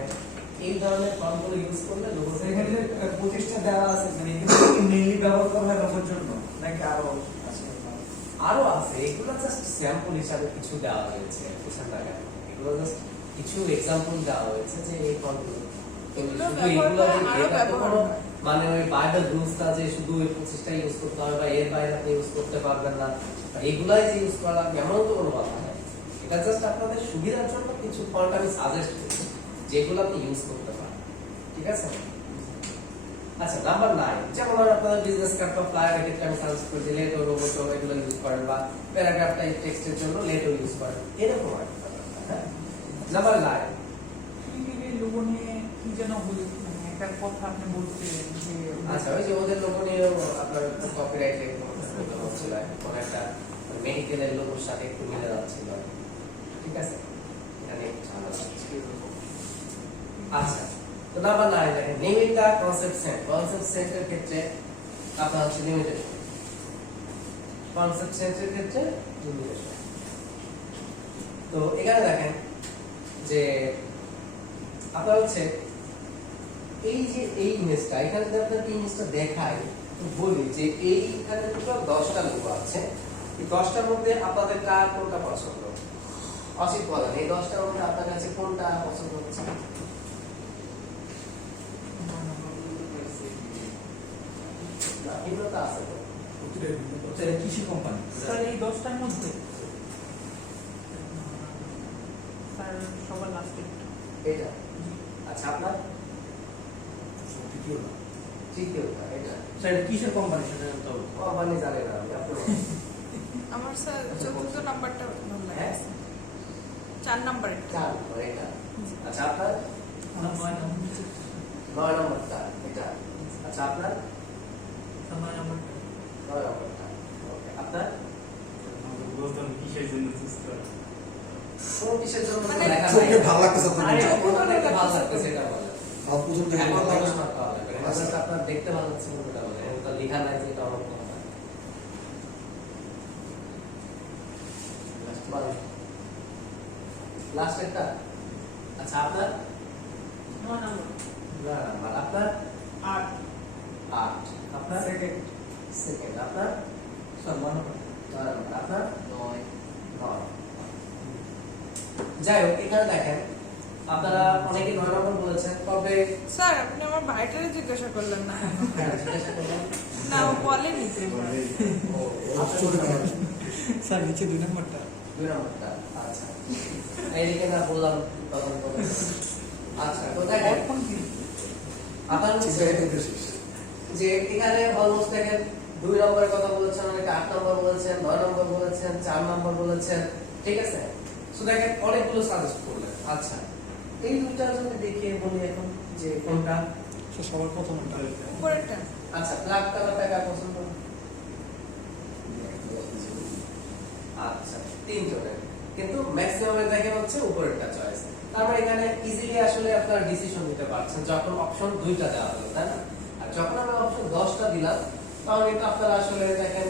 এই ধরনের ফন্টগুলো ইউজ করলে লোগো এখানে যে 25টা দেওয়া আছে, মানে এগুলো কি মেইনলি ব্যবহার করা হয় লোগোর জন্য নাকি আরো আছে? আরো আছে, এগুলো জাস্ট স্যাম্পল হিসাবে কিছু দেওয়া হয়েছে, বুঝছেন না কেন? এগুলো জাস্ট কিছু এক্সাম্পল দেওয়া হয়েছে যে এই ফন্টগুলো এগুলো শুধু ব্যবহার এগুলো করা যে আরো এটা তো ব্যবহার কোনো হয়। মানে ওই বাইবেল রুলসটা যে শুধু ওই 25টা ইউজ করতে হবে বা এর বাইরে আপনি ইউজ করতে পারবেন না, এগুলাই যে ইউজ করা লাগবে এমন তো কোনো কথা নেই। এটা জাস্ট আপনাদের সুবিধার জন্য কিছু ফন্ট আমি সাজেস্ট করছি যেগুলো আপনি ইউজ করতে পারেন, ঠিক আছে? আচ্ছা, নাম্বার 9, যেমন আপনাদের বিজনেস কার্ড বা ফ্লায়ারের ক্ষেত্রে আমি সাজেস্ট করি যে লেটো, রোবোটো এগুলো ইউজ করেন, বা প্যারাগ্রাফ টাইপ টেক্সটের জন্য লেটো ইউজ করেন, এরকম আর কি। হ্যাঁ, নাম্বার 9, এই লোগো নিয়ে কি যেন বলি, মানে একটা কথা আপনি বলছিলেন যে আচ্ছা ওই যে ওদের লোগো নিয়ে আপনার কপিরাইট হচ্ছিল, কোন একটা মেডিকেলের লোগোর সাথে একটু মিলে যাচ্ছিল, ঠিক আছে? এখানে একটু ঝামেলা হচ্ছে। আচ্ছা, তো নাম্বার 9 দেখেন, নেমিং দা কনসেপ্ট সেট। কনসেপ্ট সেটের ক্ষেত্রে আপনার হচ্ছে লিমিটেশন। কনসেপ্ট সেটের ক্ষেত্রে লিমিটেশন। তো এখানে দেখেন যে আপনার হচ্ছে এই যে এই ইমেজটা, এখানে যদি আপনাকে ইমেজটা দেখাই, তো বলি যে এইখানে টোটাল 10টা লোগো আছে। এই 10টার মধ্যে আপনাদের কার কোনটা পছন্দ? অসিত বলেন, এই 10টার মধ্যে আপনার কাছে কোনটা পছন্দ হচ্ছে? না, ভিন্নতা আছে তো। এটা কৃষি কোম্পানি। স্যার এই 10টার মধ্যে স্যার সবার লাস্টে এটা আচ্ছা, আপনার তৃতীয় না। তৃতীয়টা এটা স্যার এটা কিসের কোম্পানি সেটা জানতে হবে। কোম্পানি জানে না আমি, আপনি বলেন। আমার স্যার চতুর্থ নাম্বারটা ভালো হ্যাঁ? লাগছে, 4 নাম্বারে। 4 নম্বর এটা। আচ্ছা, আপনার 9 নম্বরটা এটা। আচ্ছা, আপনার 9 নম্বরটা। ওকে, আপনার কিসের জন্য চুজ করা? কোন কিসের জন্য তো মানে লেখা নাই। চোখে ভালো লাগতেছে আপনার আরে কোনটা? কোনটা দেখতে ভালো লাগতেছে এটা বলেন। আর প্রথম থেকে এখন ভালো মানুষ লাগছে। মারতে হবে না। এটা just আপনার দেখতে ভালো লাগছে কোনটা বলেন। এখন তো লেখা নাই যে এটা আমার কথা। লাস্ট একটা। আচ্ছা, আপনার 9 নম্বর না নাম্বার, আপনার 8 8, আপনার সেকেন্ড সেকেন্ড, আপনার স্যার মনে 9 নাম্বার, আপনার 9 9। যাই হোক, এখানে দেখেন আপনারা অনেকে 9 নম্বর বলেছেন, তবে স্যার আপনি আমার ভাইটারে জিজ্ঞাসা করলেন না। হ্যাঁ, জিজ্ঞাসা করলাম। না, ও বলেনি তো। ও, চোখে ভালো লাগছে। স্যার নিচে 2 নম্বরটা 2 নম্বরটা। আচ্ছা, এইদিকে না বললাম তখন বলে। আচ্ছা, তো দেখেন আপনার হচ্ছে সিগারেটের বেশি। যে এখানে অলমোস্ট দেখেন 2 নম্বরের কথা বলেছেন, অনেকে 8 নম্বর বলেছেন, 9 নম্বর বলেছেন, 4 নম্বর বলেছেন, ঠিক আছে? সো দেখেন অনেকগুলো সাজেস্ট করলেন। আচ্ছা, এই দুইটা যদি দেখিয়ে বলি এখন যে কোনটা। সবার প্রথমটা উপরেরটা। আচ্ছা, ব্ল্যাক কালারটা কার পছন্দ? আচ্ছা, 3 জনের, কিন্তু ম্যাক্সিমামের দেখেন হচ্ছে উপরেরটা চয়েস। তারপর এখানে ইজিলি আসলে আপনারা ডিসিশন নিতে পারছেন যখন অপশন 2টা দেওয়া হলো, তাই না? আর যখন আমি অপশন 10টা দিলাম, তখন কিন্তু আপনারা আসলে দেখেন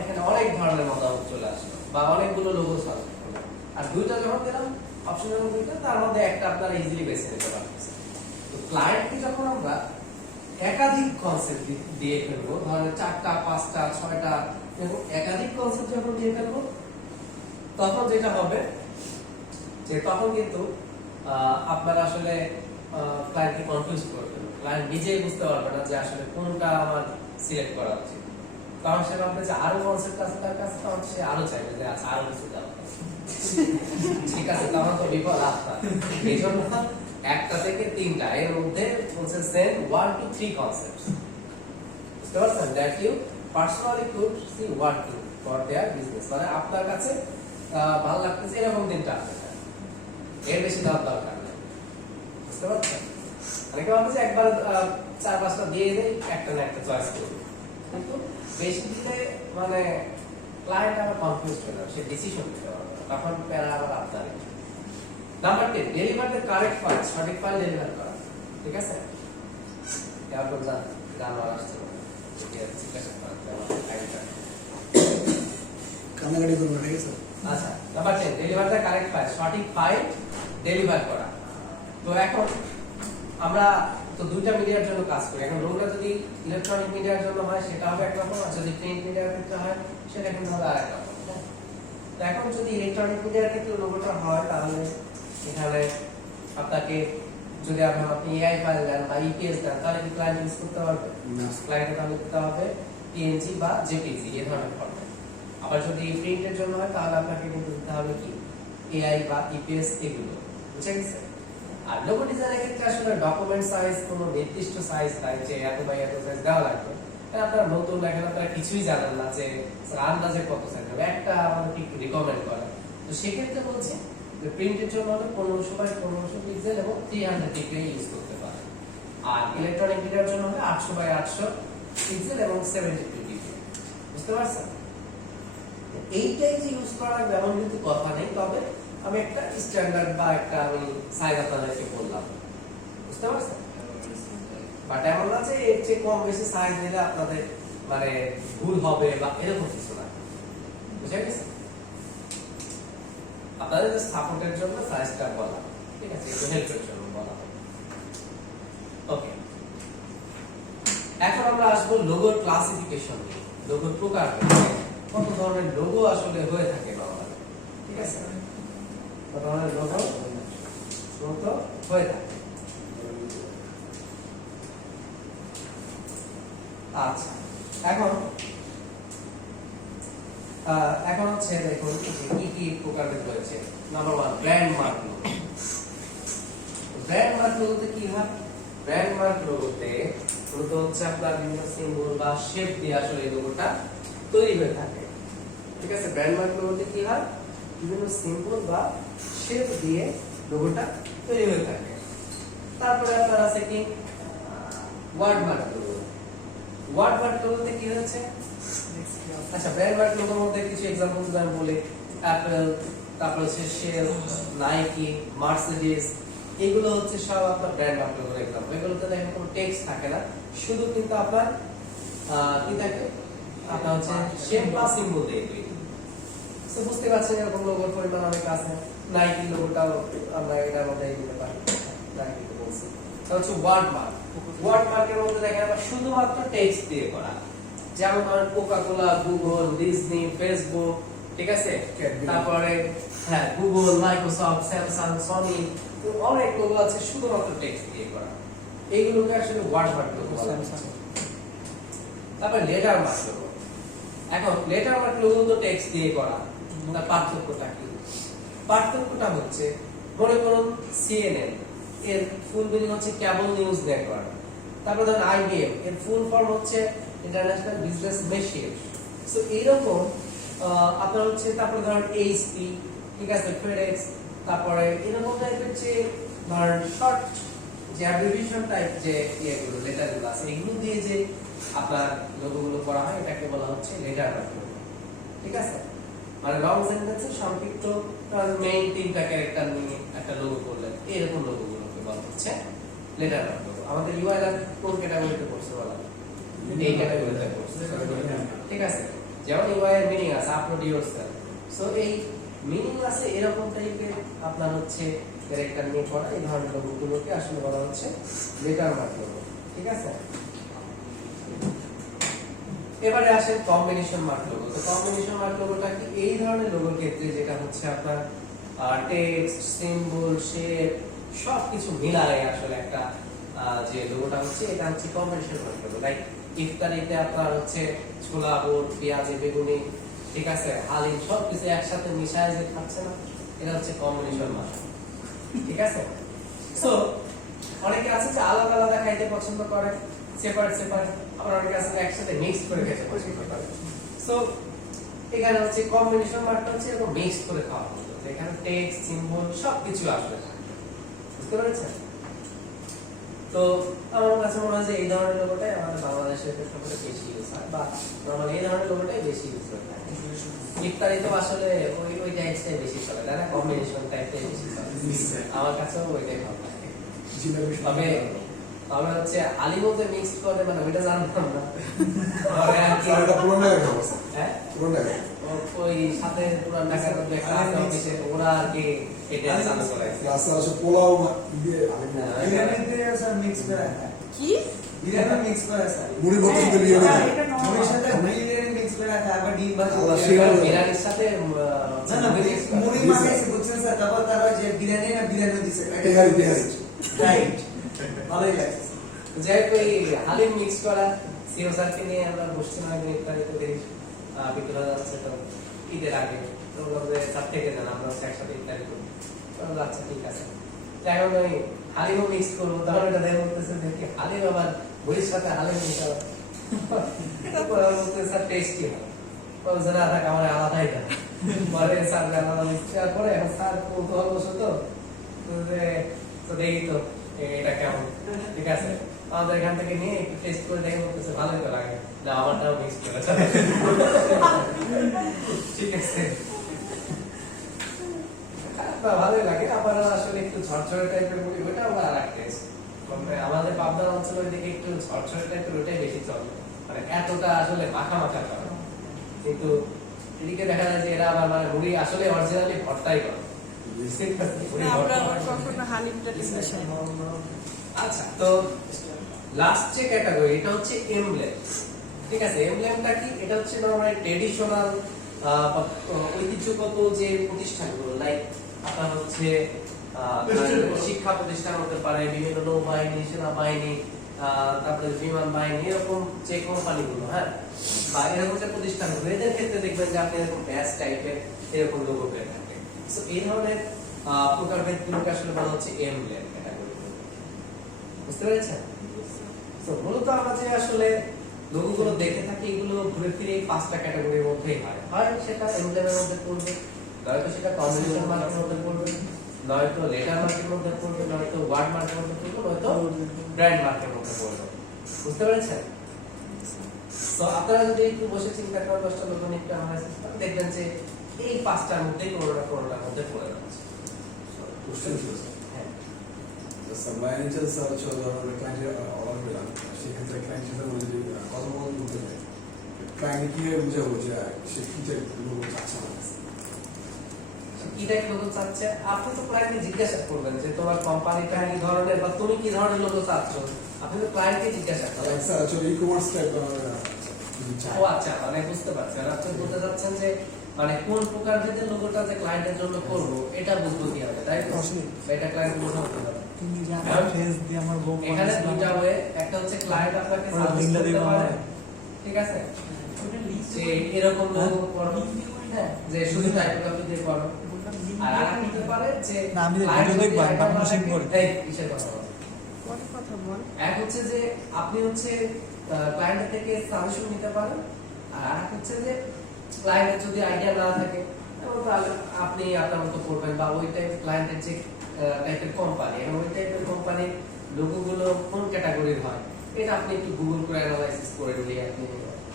এখানে অনেক ধরনের মতামত চলে আসলো বা অনেকগুলো লোগো সাজেস্ট করলো। আর 2টা যখন দিলাম, অপশন যখন 2টা, তার মধ্যে একটা আপনারা ইজিলি বেছে নিতে পারছেন। তো ক্লায়েন্টকে যখন আমরা একাধিক কনসেপ্ট দিয়ে ফেলবো, ধরেন 4টা 5টা 6টা এবং একাধিক কনসেপ্ট যখন দিয়ে ফেলবো, তখন যেটা হবে যে তখন কিন্তু আপনারা আসলে ক্লায়েন্টকে কনফিউজ করে দেবেন। ক্লায়েন্ট নিজেই বুঝতে পারবে না যে আসলে কোনটা আমার সিলেক্ট করা উচিত। কারণ সে ভাববে যে আরো কনসেপ্ট আছে তার কাছে, তখন সে আরো চাইবে যে আচ্ছা আরো কিছু দেওয়া। ঠিক আছে, তখন তো বিপদ আপনার। এই জন্য একটা থেকে তিনটা এর মধ্যে বলছে সেন্ড 1 to 3 concepts, বুঝতে পারছেন, that you personally could see working for their business, মানে আপনার কাছে ভালো লাগতেছে এরকম তিনটা আছে, এর বেশি দেওয়ার দরকার নেই, বুঝতে পারছেন। অনেকে ভাবে যে একবার 4-5টা দিয়ে দেয়, একটা না একটা চয়েস করবে, কিন্তু বেশি দিলে মানে ক্লায়েন্ট আবার কনফিউজ হয়ে যাবে, সে ডিসিশন নিতে পারবে না, তখন প্যারা আবার আপনার। Number 10, deliver the correct file, সঠিক ফাইল ডেলিভার করা, ঠিক আছে। এরপর জানোয়ার আসছে, জিজ্ঞাসা করা কান্নাকাটি করবো, ঠিক আছে। আচ্ছা, number 10, deliver the correct file, সঠিক ফাইল ডেলিভার করা। তো এখন আমরা তো দুইটা মিডিয়ার জন্য কাজ করি। এখন লোগোটা যদি ইলেকট্রনিক মিডিয়ার জন্য হয় সেটা হবে একরকম, আর যদি প্রিন্ট মিডিয়ার ক্ষেত্রে হয় সেটা কিন্তু হবে আরেক রকম। তো এখন যদি ইলেকট্রনিক মিডিয়ার ক্ষেত্রে লোগোটা হয় তাহলে এখানে আপনাকে যদি আপনি এআই ফাইল দেন বা ইপিএস দেন তাহলে কি ক্লায়েন্ট ইউজ করতে পারবে? না। ক্লায়েন্টকে তাহলে দিতে হবে পিএনজি বা জেপিজি এই ধরনের ফরম্যাট। আবার যদি প্রিন্টের জন্য হয় তাহলে আপনাকে কিন্তু দিতে হবে কি এআই বা ইপিএস এগুলো, বুঝে গেছে? আর লোগো ডিজাইনের ক্ষেত্রে আসলে ডকুমেন্ট সাইজ কোনো নির্দিষ্ট সাইজ নাই যে এত বাই এত সাইজ দেওয়া লাগবে। আপনারা নতুন এখন আপনারা কিছুই জানেন না যে আন্দাজে কত সাইজ হবে, একটা আমাদেরকে একটু রিকমেন্ড করে। তো সেক্ষেত্রে বলছি যে প্রিন্টের জন্য হলে 1500 বাই 1500 পিক্সেল এবং 300 ডিগ্রি ইউজ করতে পারে। আর ইলেকট্রনিক মিডিয়ার জন্য হলে 800 বাই 800 পিক্সেল এবং 72 ডিগ্রি, বুঝতে পারছেন? এইটাই যে ইউজ করা লাগবে এমন কিন্তু কথা নেই, তবে আমি একটা স্ট্যান্ডার্ড বা একটা আমি সাইজ আপনাদেরকে বললাম, বুঝতে পারছেন? বাট এমন না যে এর চেয়ে কম বেশি সাইজ দিলে আপনাদের মানে ভুল হবে বা এরকম কিছু না, বুঝে গেছে? আপনাদের যে সাপোর্টের জন্য সাইজটা বলা, ঠিক আছে, একটু হেল্পের জন্য বলা। ওকে, এখন আমরা আসবো লোগোর ক্লাসিফিকেশন নিয়ে, লোগোর প্রকার, কত ধরনের লোগো আসলে হয়ে থাকে বাংলায়, ঠিক আছে? কত ধরনের লোগো হয়ে থাকে। আচ্ছা, এখন হচ্ছে দেখুন কি কি প্রকারভেদ রয়েছে। Number 1, brand mark logo. Brand mark লোগোতে কি হয়? ব্র্যান্ড মার্ক লোগোতে মূলত হচ্ছে আপনার বিভিন্ন সিম্বল বা শেপ দিয়ে আসলে এই লোগোটা তৈরি হয়ে থাকে, ঠিক আছে? ব্র্যান্ড মার্ক লোগোতে কি হয়? বিভিন্ন সিম্বল বা শেপ দিয়ে লোগোটা তৈরি হয়ে থাকে। তারপরে আপনার আছে কি word mark logo. Word mark লোগোতে কি হচ্ছে? আচ্ছা, ব্র্যান্ড মার্ক লোগোর মধ্যে কিছু एग्जांपल যদি আমি বলি, অ্যাপল, তারপর হচ্ছে শেল, নাইকি, মার্সিডিজ, এগুলো হচ্ছে সব আপনার ব্র্যান্ড মার্ক লোগোর एग्जांपल। এগুলোতে দেখেন কোনো টেক্সট থাকে না, শুধু কিন্তু আপনার কি থাকে, আপনার হচ্ছে শেপ বা সিম্বল দিয়ে তৈরি। তো বুঝতে পারছেন এরকম লোগোর পরিমাণ অনেক আছে। নাইকি লোগোটাও আমরা এটার মধ্যে দিতে পারি, নাইকি তো বলছি। তাহলে হচ্ছে ওয়ার্ড মার্ক। ওয়ার্ড মার্কের মধ্যে দেখেন আমরা শুধুমাত্র টেক্সট দিয়ে করা, যেমন ধরেন কোকা-কোলা, গুগল, ডিজনি, ফেসবুক, ঠিক আছে? তারপরে হ্যাঁ গুগল, মাইক্রোসফট, স্যামসাং, সনি, অনেক লোগো আছে শুধুমাত্র টেক্সট দিয়ে করা, এইগুলোকে আসলে ওয়ার্ড মার্ক লোগো বলা হয়। তারপরে লেটার মার্ক লোগো। এখন লেটার মার্ক লোগো তো টেক্সট দিয়ে করা, তার পার্থক্যটা কি? পার্থক্যটা হচ্ছে মনে করুন সিএনএন এর ফুল মিনিং হচ্ছে কেবল নিউজ নেটওয়ার্ক। তারপর ধরুন আইবিএম এর ফুল ফর্ম হচ্ছে ইন্টারন্যাশনাল বিজনেস মেশিন। সো এইরকম আপনার হচ্ছে, তারপর ধরুন এইচপি, ঠিক আছে, ফেডেক্স, তারপরে এরকম টাইপের যে ধরুন শর্ট যে অ্যাব্রিভিয়েশন টাইপ যে ইয়েগুলো লেটারগুলো আছে এগুলো দিয়ে যে আপনার লোগোগুলো করা হয় এটাকে বলা হচ্ছে লেটার মার্ক লোগো, ঠিক আছে? মানে লং সেন্টেন্সে সংক্ষিপ্ত মেইন তিনটা ক্যারেক্টার নিয়ে একটা লোগো করলেন, এরকম লোগোগুলোকে বলা হচ্ছে লেটার মার্ক লোগো। আমাদের ইউআইএল কোন ক্যাটাগরিতে পড়ছে বলা? এই ক্যাটাগরিতে পড়ছে, ঠিক আছে? যেমন ইউআইএল মিনিং আছে আপলোড ইয়োরসেলফ, সো এই মিনিং আছে এরকম টাইপের আপনার হচ্ছে ক্যারেক্টার নিয়ে পড়া এই ধরনের লোগোগুলোকে আসলে বলা হচ্ছে লেটার মার্ক লোগো, ঠিক আছে? এবারে আসেন কম্বিনেশন মার্ক লোগো। তো কম্বিনেশন মার্ক লোগোটা কি? এই ধরনের লোগোর ক্ষেত্রে যেটা হচ্ছে আপনার টেক্সট, সিম্বল, শেপ সবকিছু মিলায় আসলে একটা যে লোগোটা হচ্ছে এটা হচ্ছে কম্বিনেশন মার্ক লোগো। লাইক ইফতারিতে আপনার হচ্ছে ছোলা, বুট, পেঁয়াজি, বেগুনি, ঠিক আছে, হালিম সবকিছু একসাথে মিশায় যে খাচ্ছে না, এটা হচ্ছে কম্বিনেশন মার্ক। ঠিক আছে, সো অনেকে আছে যে আলাদা আলাদা খাইতে পছন্দ করে, সেপারেট সেপারেট, আবার অনেকে আছে একসাথে মিক্স করে খেতে পছন্দ করে। সো এখানে হচ্ছে কম্বিনেশন মার্কটা হচ্ছে এরকম মিক্স করে খাওয়া হচ্ছে, এখানে টেক্সট সিম্বল সবকিছু আসবে, বুঝতে পেরেছেন? তো আমার কাছে মনে হয় যে এই ধরনের লোগোটাই আমাদের বাংলাদেশের প্রেক্ষাপটে বেশি ইউজ হয়, বা নরমালি এই ধরনের লোগোটাই বেশি ইউজ হয়। ইফতারিতে আসলে ওই টাইপসটাই বেশি চলে, তাই না? কম্বিনেশন টাইপটাই বেশি চলে, আমার কাছেও ওইটাই ভালো লাগে। তবে তবে হচ্ছে আলিমতে মিক্স করে, মানে ওইটা জানতাম না। তবে আর কি, স্যার এটা পুরনো একটা অবস্থা, হ্যাঁ পুরনো ওই সাথে পুরান ঢাকার মধ্যে একটা আছে অফিসে, ওরা আর কি এটা চালু করাইছে। রাস্তা আসে পোলাও দিয়ে আগে বিরিয়ানিতে স্যার মিক্স করে খায়। কি বিরিয়ানি মিক্স করে স্যার। মুড়ি ভর্তি দিয়ে হ্যাঁ, বিরিয়ানি এটা normal। মুড়ির সাথে বিরিয়ানি মিক্স করে খায়, আবার ডিম ভাজি আল্লাহ, দিয়ে সেই খায়। বিরিয়ানির সাথে না না মুড়ি মাখাইছে বুঝছেন স্যার, তারপর তারা যে বিরিয়ানি না বিরিয়ানি দিছে তেহারি তেহারি রাইট, ভালোই লাগছে। যাই হোক, ওই হালিম মিক্স করা সিও স্যারকে নিয়ে আমরা বসছিলাম একদিন ইফতারিতে, দেখি বিকেল হয়ে যাচ্ছে, তো ঈদের আগে তো বললাম যে স্যার থেকে যান, আমরা হচ্ছে একসাথে ইফতারি করি। তো বললাম, আচ্ছা ঠিক আছে। তো এখন ওই হালিমও মিক্স করবো, তখন ওটা দেখে বলতেছে যে কি হালিম আবার মুড়ির সাথে হালিম মিশাবো। তারপর আমি বলতেছি স্যার টেস্ট কি হয়? বলছে না থাক, আমার আলাদাই দেয়। পরে স্যার আলাদা মিক্স করার পরে এখন স্যার কৌতূহল বসত তো দেখি তো এটা কেমন, ঠিক আছে। আমাদের এখান থেকে নিয়ে একটু টেস্ট করে দেখে বলতেছে ভালোই তো লাগে না, আমারটাও মিক্স করে ঠিক আছে, ভালোই লাগে। আবার আসলে একটু ঝরঝরে টাইপের মুড়ি, ওইটা আবার আর এক টেস্ট। আমাদের পাবনার অঞ্চলের দিকে একটু ঝরঝরে টাইপের ওইটাই বেশি চলে, মানে এতটা আসলে মাখা মাখা করে। কিন্তু এদিকে দেখা যায় যে এরা আবার মানে মুড়ি আসলে অরিজিনালি ভর্তাই করে। মুড়ি আমরা ভর্তা আবার কখনো হালিমটা মিশাই না। আচ্ছা, তো লাস্ট যে ক্যাটাগরি, এটা হচ্ছে এমব্লেম। ঠিক আছে, এমব্লেমটা কি? এটা হচ্ছে নরমালি ট্রেডিশনাল ঐতিহ্যগত যে প্রতিষ্ঠানগুলো, লাইক আপনার হচ্ছে শিক্ষা প্রতিষ্ঠান হতে পারে, বিভিন্ন নৌবাহিনী, সেনাবাহিনী, তারপরে বিমান বাহিনী, এরকম যে কোম্পানিগুলো, হ্যাঁ, বা এরকম যে প্রতিষ্ঠানগুলো, এদের ক্ষেত্রে দেখবেন যে আপনি এরকম ব্যাস টাইপের এরকম লোগো পেয়ে থাকেন। সো এই ধরনের প্রকারভেদগুলোকে আসলে বলা হচ্ছে এমব্লেম ক্যাটাগরি। বুঝতে পেরেছেন? তো মূলত আমরা যে আসলে লোগোগুলো দেখে থাকি, এগুলো ঘুরে ফিরে এই পাঁচটা ক্যাটাগরির মধ্যেই হয়। হয় সেটা এমব্লেমের মধ্যে পড়বে, নয়তো সেটা কম্বিনেশন মার্কের মধ্যে পড়বে, নয়তো লেটার মার্কের মধ্যে পড়বে, নয়তো ওয়ার্ড মার্কের মধ্যে পড়বে, নয়তো ব্র্যান্ড মার্কের মধ্যে পড়বে। বুঝতে পেরেছেন? তো আপনারা যদি একটু বসে চিন্তা করেন, 10টা লোগো নিয়ে একটু অ্যানালাইসিস করেন, দেখবেন যে এই পাঁচটার মধ্যেই কোনোটার মধ্যে পড়ে যাচ্ছে। হ্যাঁ, স্যার ম্যানেজার স্যার হচ্ছে ধরনের ক্লায়েন্টের অর্ডার পেলাম, সেক্ষেত্রে ক্লায়েন্টের সাথে বলে যে কথা বলতে চাই, ক্লায়েন্ট কিভাবে বুঝাবো যে সে কি লোক চাচ্ছে না, কি টাইপ লোগো চাচ্ছে? আপনি তো ক্লায়েন্টকে জিজ্ঞাসা করবেন যে তোমার কোম্পানিটা কি ধরনের, বা তুমি কি ধরনের লোগো চাচ্ছ, আপনি তো ক্লায়েন্টকে জিজ্ঞাসা করবেন। স্যার আসলে ই-কমার্স টাইপ ও আচ্ছা, মানে বুঝতে পারছি। আর আপনি বলতে চাচ্ছেন যে মানে কোন প্রকার ভেদের লোগোটা যে ক্লায়েন্টের জন্য করব, এটা বুঝবো কি হবে, তাই তো? এটা ক্লায়েন্ট বুঝতে হবে। তুমি জানো ফেস দিয়ে আমার বউ এখানে দুটো ওয়ে, একটা হচ্ছে ক্লায়েন্ট আপনাকে সাজেস্ট করতে পারে, ঠিক আছে, যে এরকম লোগো করো, হ্যাঁ, যে শুধু টাইপোগ্রাফি দিয়ে করো। আর আরেকটা হতে পারে যে না, আমি ভিডিও দেখব, পাবলিশিং করি। এই কিসের কথা বলো? পরে কথা বল। এক হচ্ছে যে আপনি হচ্ছে ক্লায়েন্টের থেকে সাজেশন নিতে পারেন, আর আরেক হচ্ছে যে ক্লায়েন্টের যদি আইডিয়া না থাকে তাহলে আপনি আপনার মতো করবেন, বা ওই টাইপ ক্লায়েন্টের যে টাইপের কোম্পানি এবং ওই টাইপের কোম্পানির লোগোগুলো কোন ক্যাটাগরির হয়, এটা আপনি একটু গুগল করে অ্যানালাইসিস করে নিলে আপনি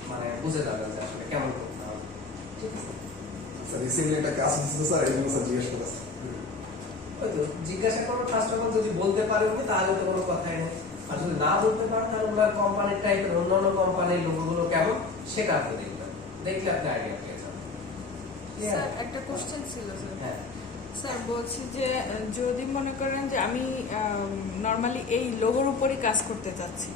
মানে বুঝে যাবেন যে আসলে কেমন করতে হবে। ঠিক আছে, স্যার রিসেন্টলি একটা কাজ দিচ্ছে স্যার, এই জন্য স্যার জিজ্ঞেস করতেছে। ওই তো জিজ্ঞাসা করো ফার্স্ট অফ অল, যদি বলতে পারেন তাহলে তো কোনো কথাই নেই, আর যদি না বলতে পারেন তাহলে ওনার কোম্পানির টাইপের অন্যান্য কোম্পানির লোগোগুলো কেমন সেটা আপনি দেখবেন, দেখলে আপনি আইডিয়া পেয়ে যাবেন। স্যার একটা কোশ্চেন ছিল স্যার। হ্যাঁ, স্যার বলছি যে যদি মনে করেন যে আমি নরমালি এই লোগোর উপরই কাজ করতে চাচ্ছি,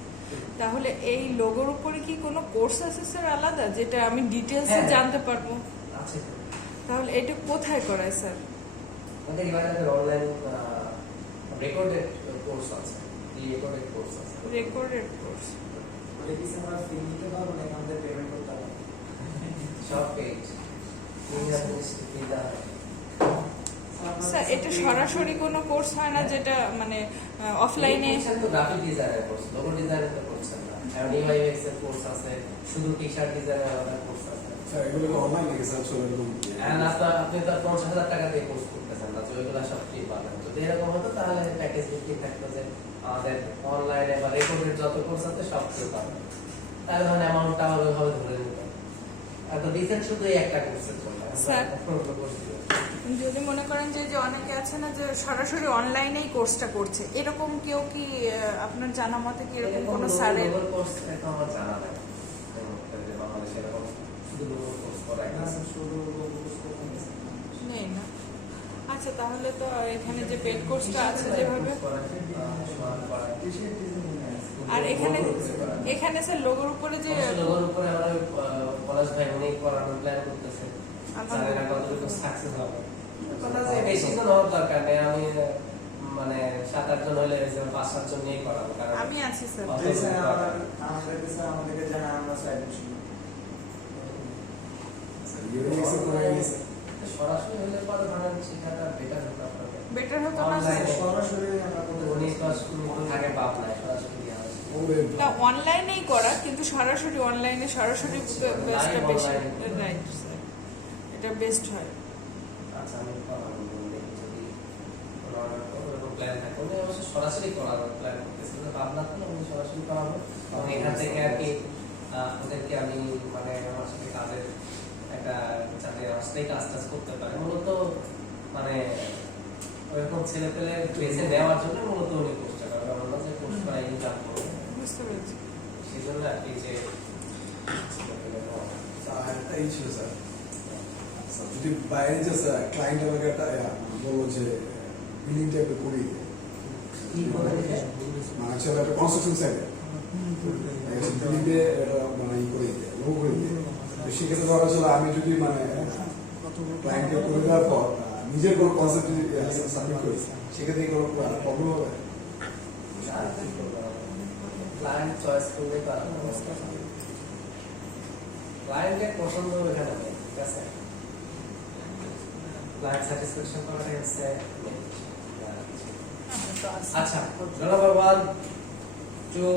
তাহলে এই লোগোর উপরে কি কোনো কোর্স আছে স্যার আলাদা, যেটা আমি ডিটেইলসে হ্যাঁ। জানতে পারবো? আছে তো। তাহলে এটা কোথায় করায় স্যার? আমাদের ইমার্জেন্সি অনলাইন রেকর্ডেড কোর্স আছে, রেকর্ডেড কোর্স আছে। Recorded course. ওটা কি আমরা ফ্রি নিতে পারবো না, এখান থেকে পেমেন্ট করতে হবে? সব পেজ স্যার এটা সরাসরি কোনো কোর্স হয় না যেটা মানে অফলাইনে? তো গ্রাফিক ডিজাইনের কোর্স, লোগো ডিজাইনের তো করছেন না। এখন ইউআইএক্স এর কোর্স আছে, শুধু টি-শার্ট ডিজাইনের আলাদা কোর্স আছে। স্যার এগুলো কি অনলাইন নাকি স্যার চলে এরকম And আপনি তো 50,000 টাকা দিয়ে কোর্স করতেছেন না, তো ওইগুলো সব ফ্রি পাবেন। যদি এরকম হতো তাহলে প্যাকেজ বিক্রি থাকতো যে আমাদের অনলাইনে বা রেকর্ডেড যত কোর্স আছে সব ফ্রি পাবেন, তাহলে মানে অ্যামাউন্টটা ওইভাবে ধরে নিতেন। আর তো দিচ্ছেন শুধু এই একটা কোর্সের জন্য। স্যার। কোর্স দিবেন। যদি মনে করেন যে অনেকে আছে না যে সরাসরি অনলাইনেই কোর্সটা করছে, এরকম কেউ কি আপনার জানা মতে কি এরকম কোনো স্যারের? লোগোর কোর্স এটা আমার জানা নাই। যে বাংলাদেশে এরকম শুধু লোগোর কোর্স করায় না। নেই না? আচ্ছা, তাহলে তো এখানে যে পেড কোর্সটা আছে যেভাবে, আর এখানে স্যার লোগোর উপরে যে লোগোর উপরে আমরা কলেজ ভাই উনি করানোর প্ল্যান করতেছে। জানি না কতটুকু সাকসেস হবে। বেশি জন হওয়ার দরকার নেই, আমি মানে 7-8 জন হলে 5-7 জন নিয়ে করাবো। কারণ আমি আছি স্যার। আমাদেরকে জানা আমরা সাইড ইউএক্স এর করে নিয়েছে সরাসরি হলে পরে ধরেন শেখাটা বেটার হতো আপনাদের। বেটার হতো না স্যার? সরাসরি আমরা উনি তো থাকে পাপ নাই, সরাসরি দেওয়া হয়। ওদের তা অনলাইনেই করা, কিন্তু সরাসরি অনলাইনে সরাসরি বেস্টটা বেশি। online। রাইট স্যার, এটা বেস্ট হয়। আচ্ছা, আমি করাবো দেখি যদি কোনো প্ল্যান থাকে। উনি অবশ্য সরাসরি করানোর প্ল্যান করতেছিল, ভাবনা তো উনি সরাসরি করাবো। এবং এখান থেকে আর কি ওদেরকে আমি মানে আমার সাথে কাজের একটা যাতে আসলেই কাজ টাজ করতে পারে, মূলত মানে ওইরকম ছেলে পেলে বেছে নেওয়ার জন্য মূলত উনি কোর্সটা করেন। কারণ ওরা যে কোর্স করাই ইনকাম করবে, বুঝতে পেরেছি। সেই জন্য আর কি যে ছেলে পেলে নেওয়া। এই ছিল স্যার। যদি বাইরে যে স্যার ক্লায়েন্ট আমাকে একটা বলবো যে বিল্ডিং টাইপের করিয়ে দেয়, মানে ছেলে একটা কনস্ট্রাকশন সাইটে বিল্ডিংয়ে এটা মানে ই করে দেয়, লোক করে দেয়। তো সেক্ষেত্রে ধরা চলে আমি যদি মানে ক্লায়েন্টকে করে দেওয়ার পর নিজের কোনো কনসেপ্ট যদি সাবমিট করি, সেক্ষেত্রে কোনো প্রবলেম হবে? ক্লায়েন্ট চয়েস করলে তার ক্লায়েন্টের পছন্দ এখানে নেই, ঠিক আছে? ক্লায়েন্ট স্যাটিসফ্যাকশন করাটাই হচ্ছে main বিষয়। আচ্ছা, রোল নাম্বার 1, 2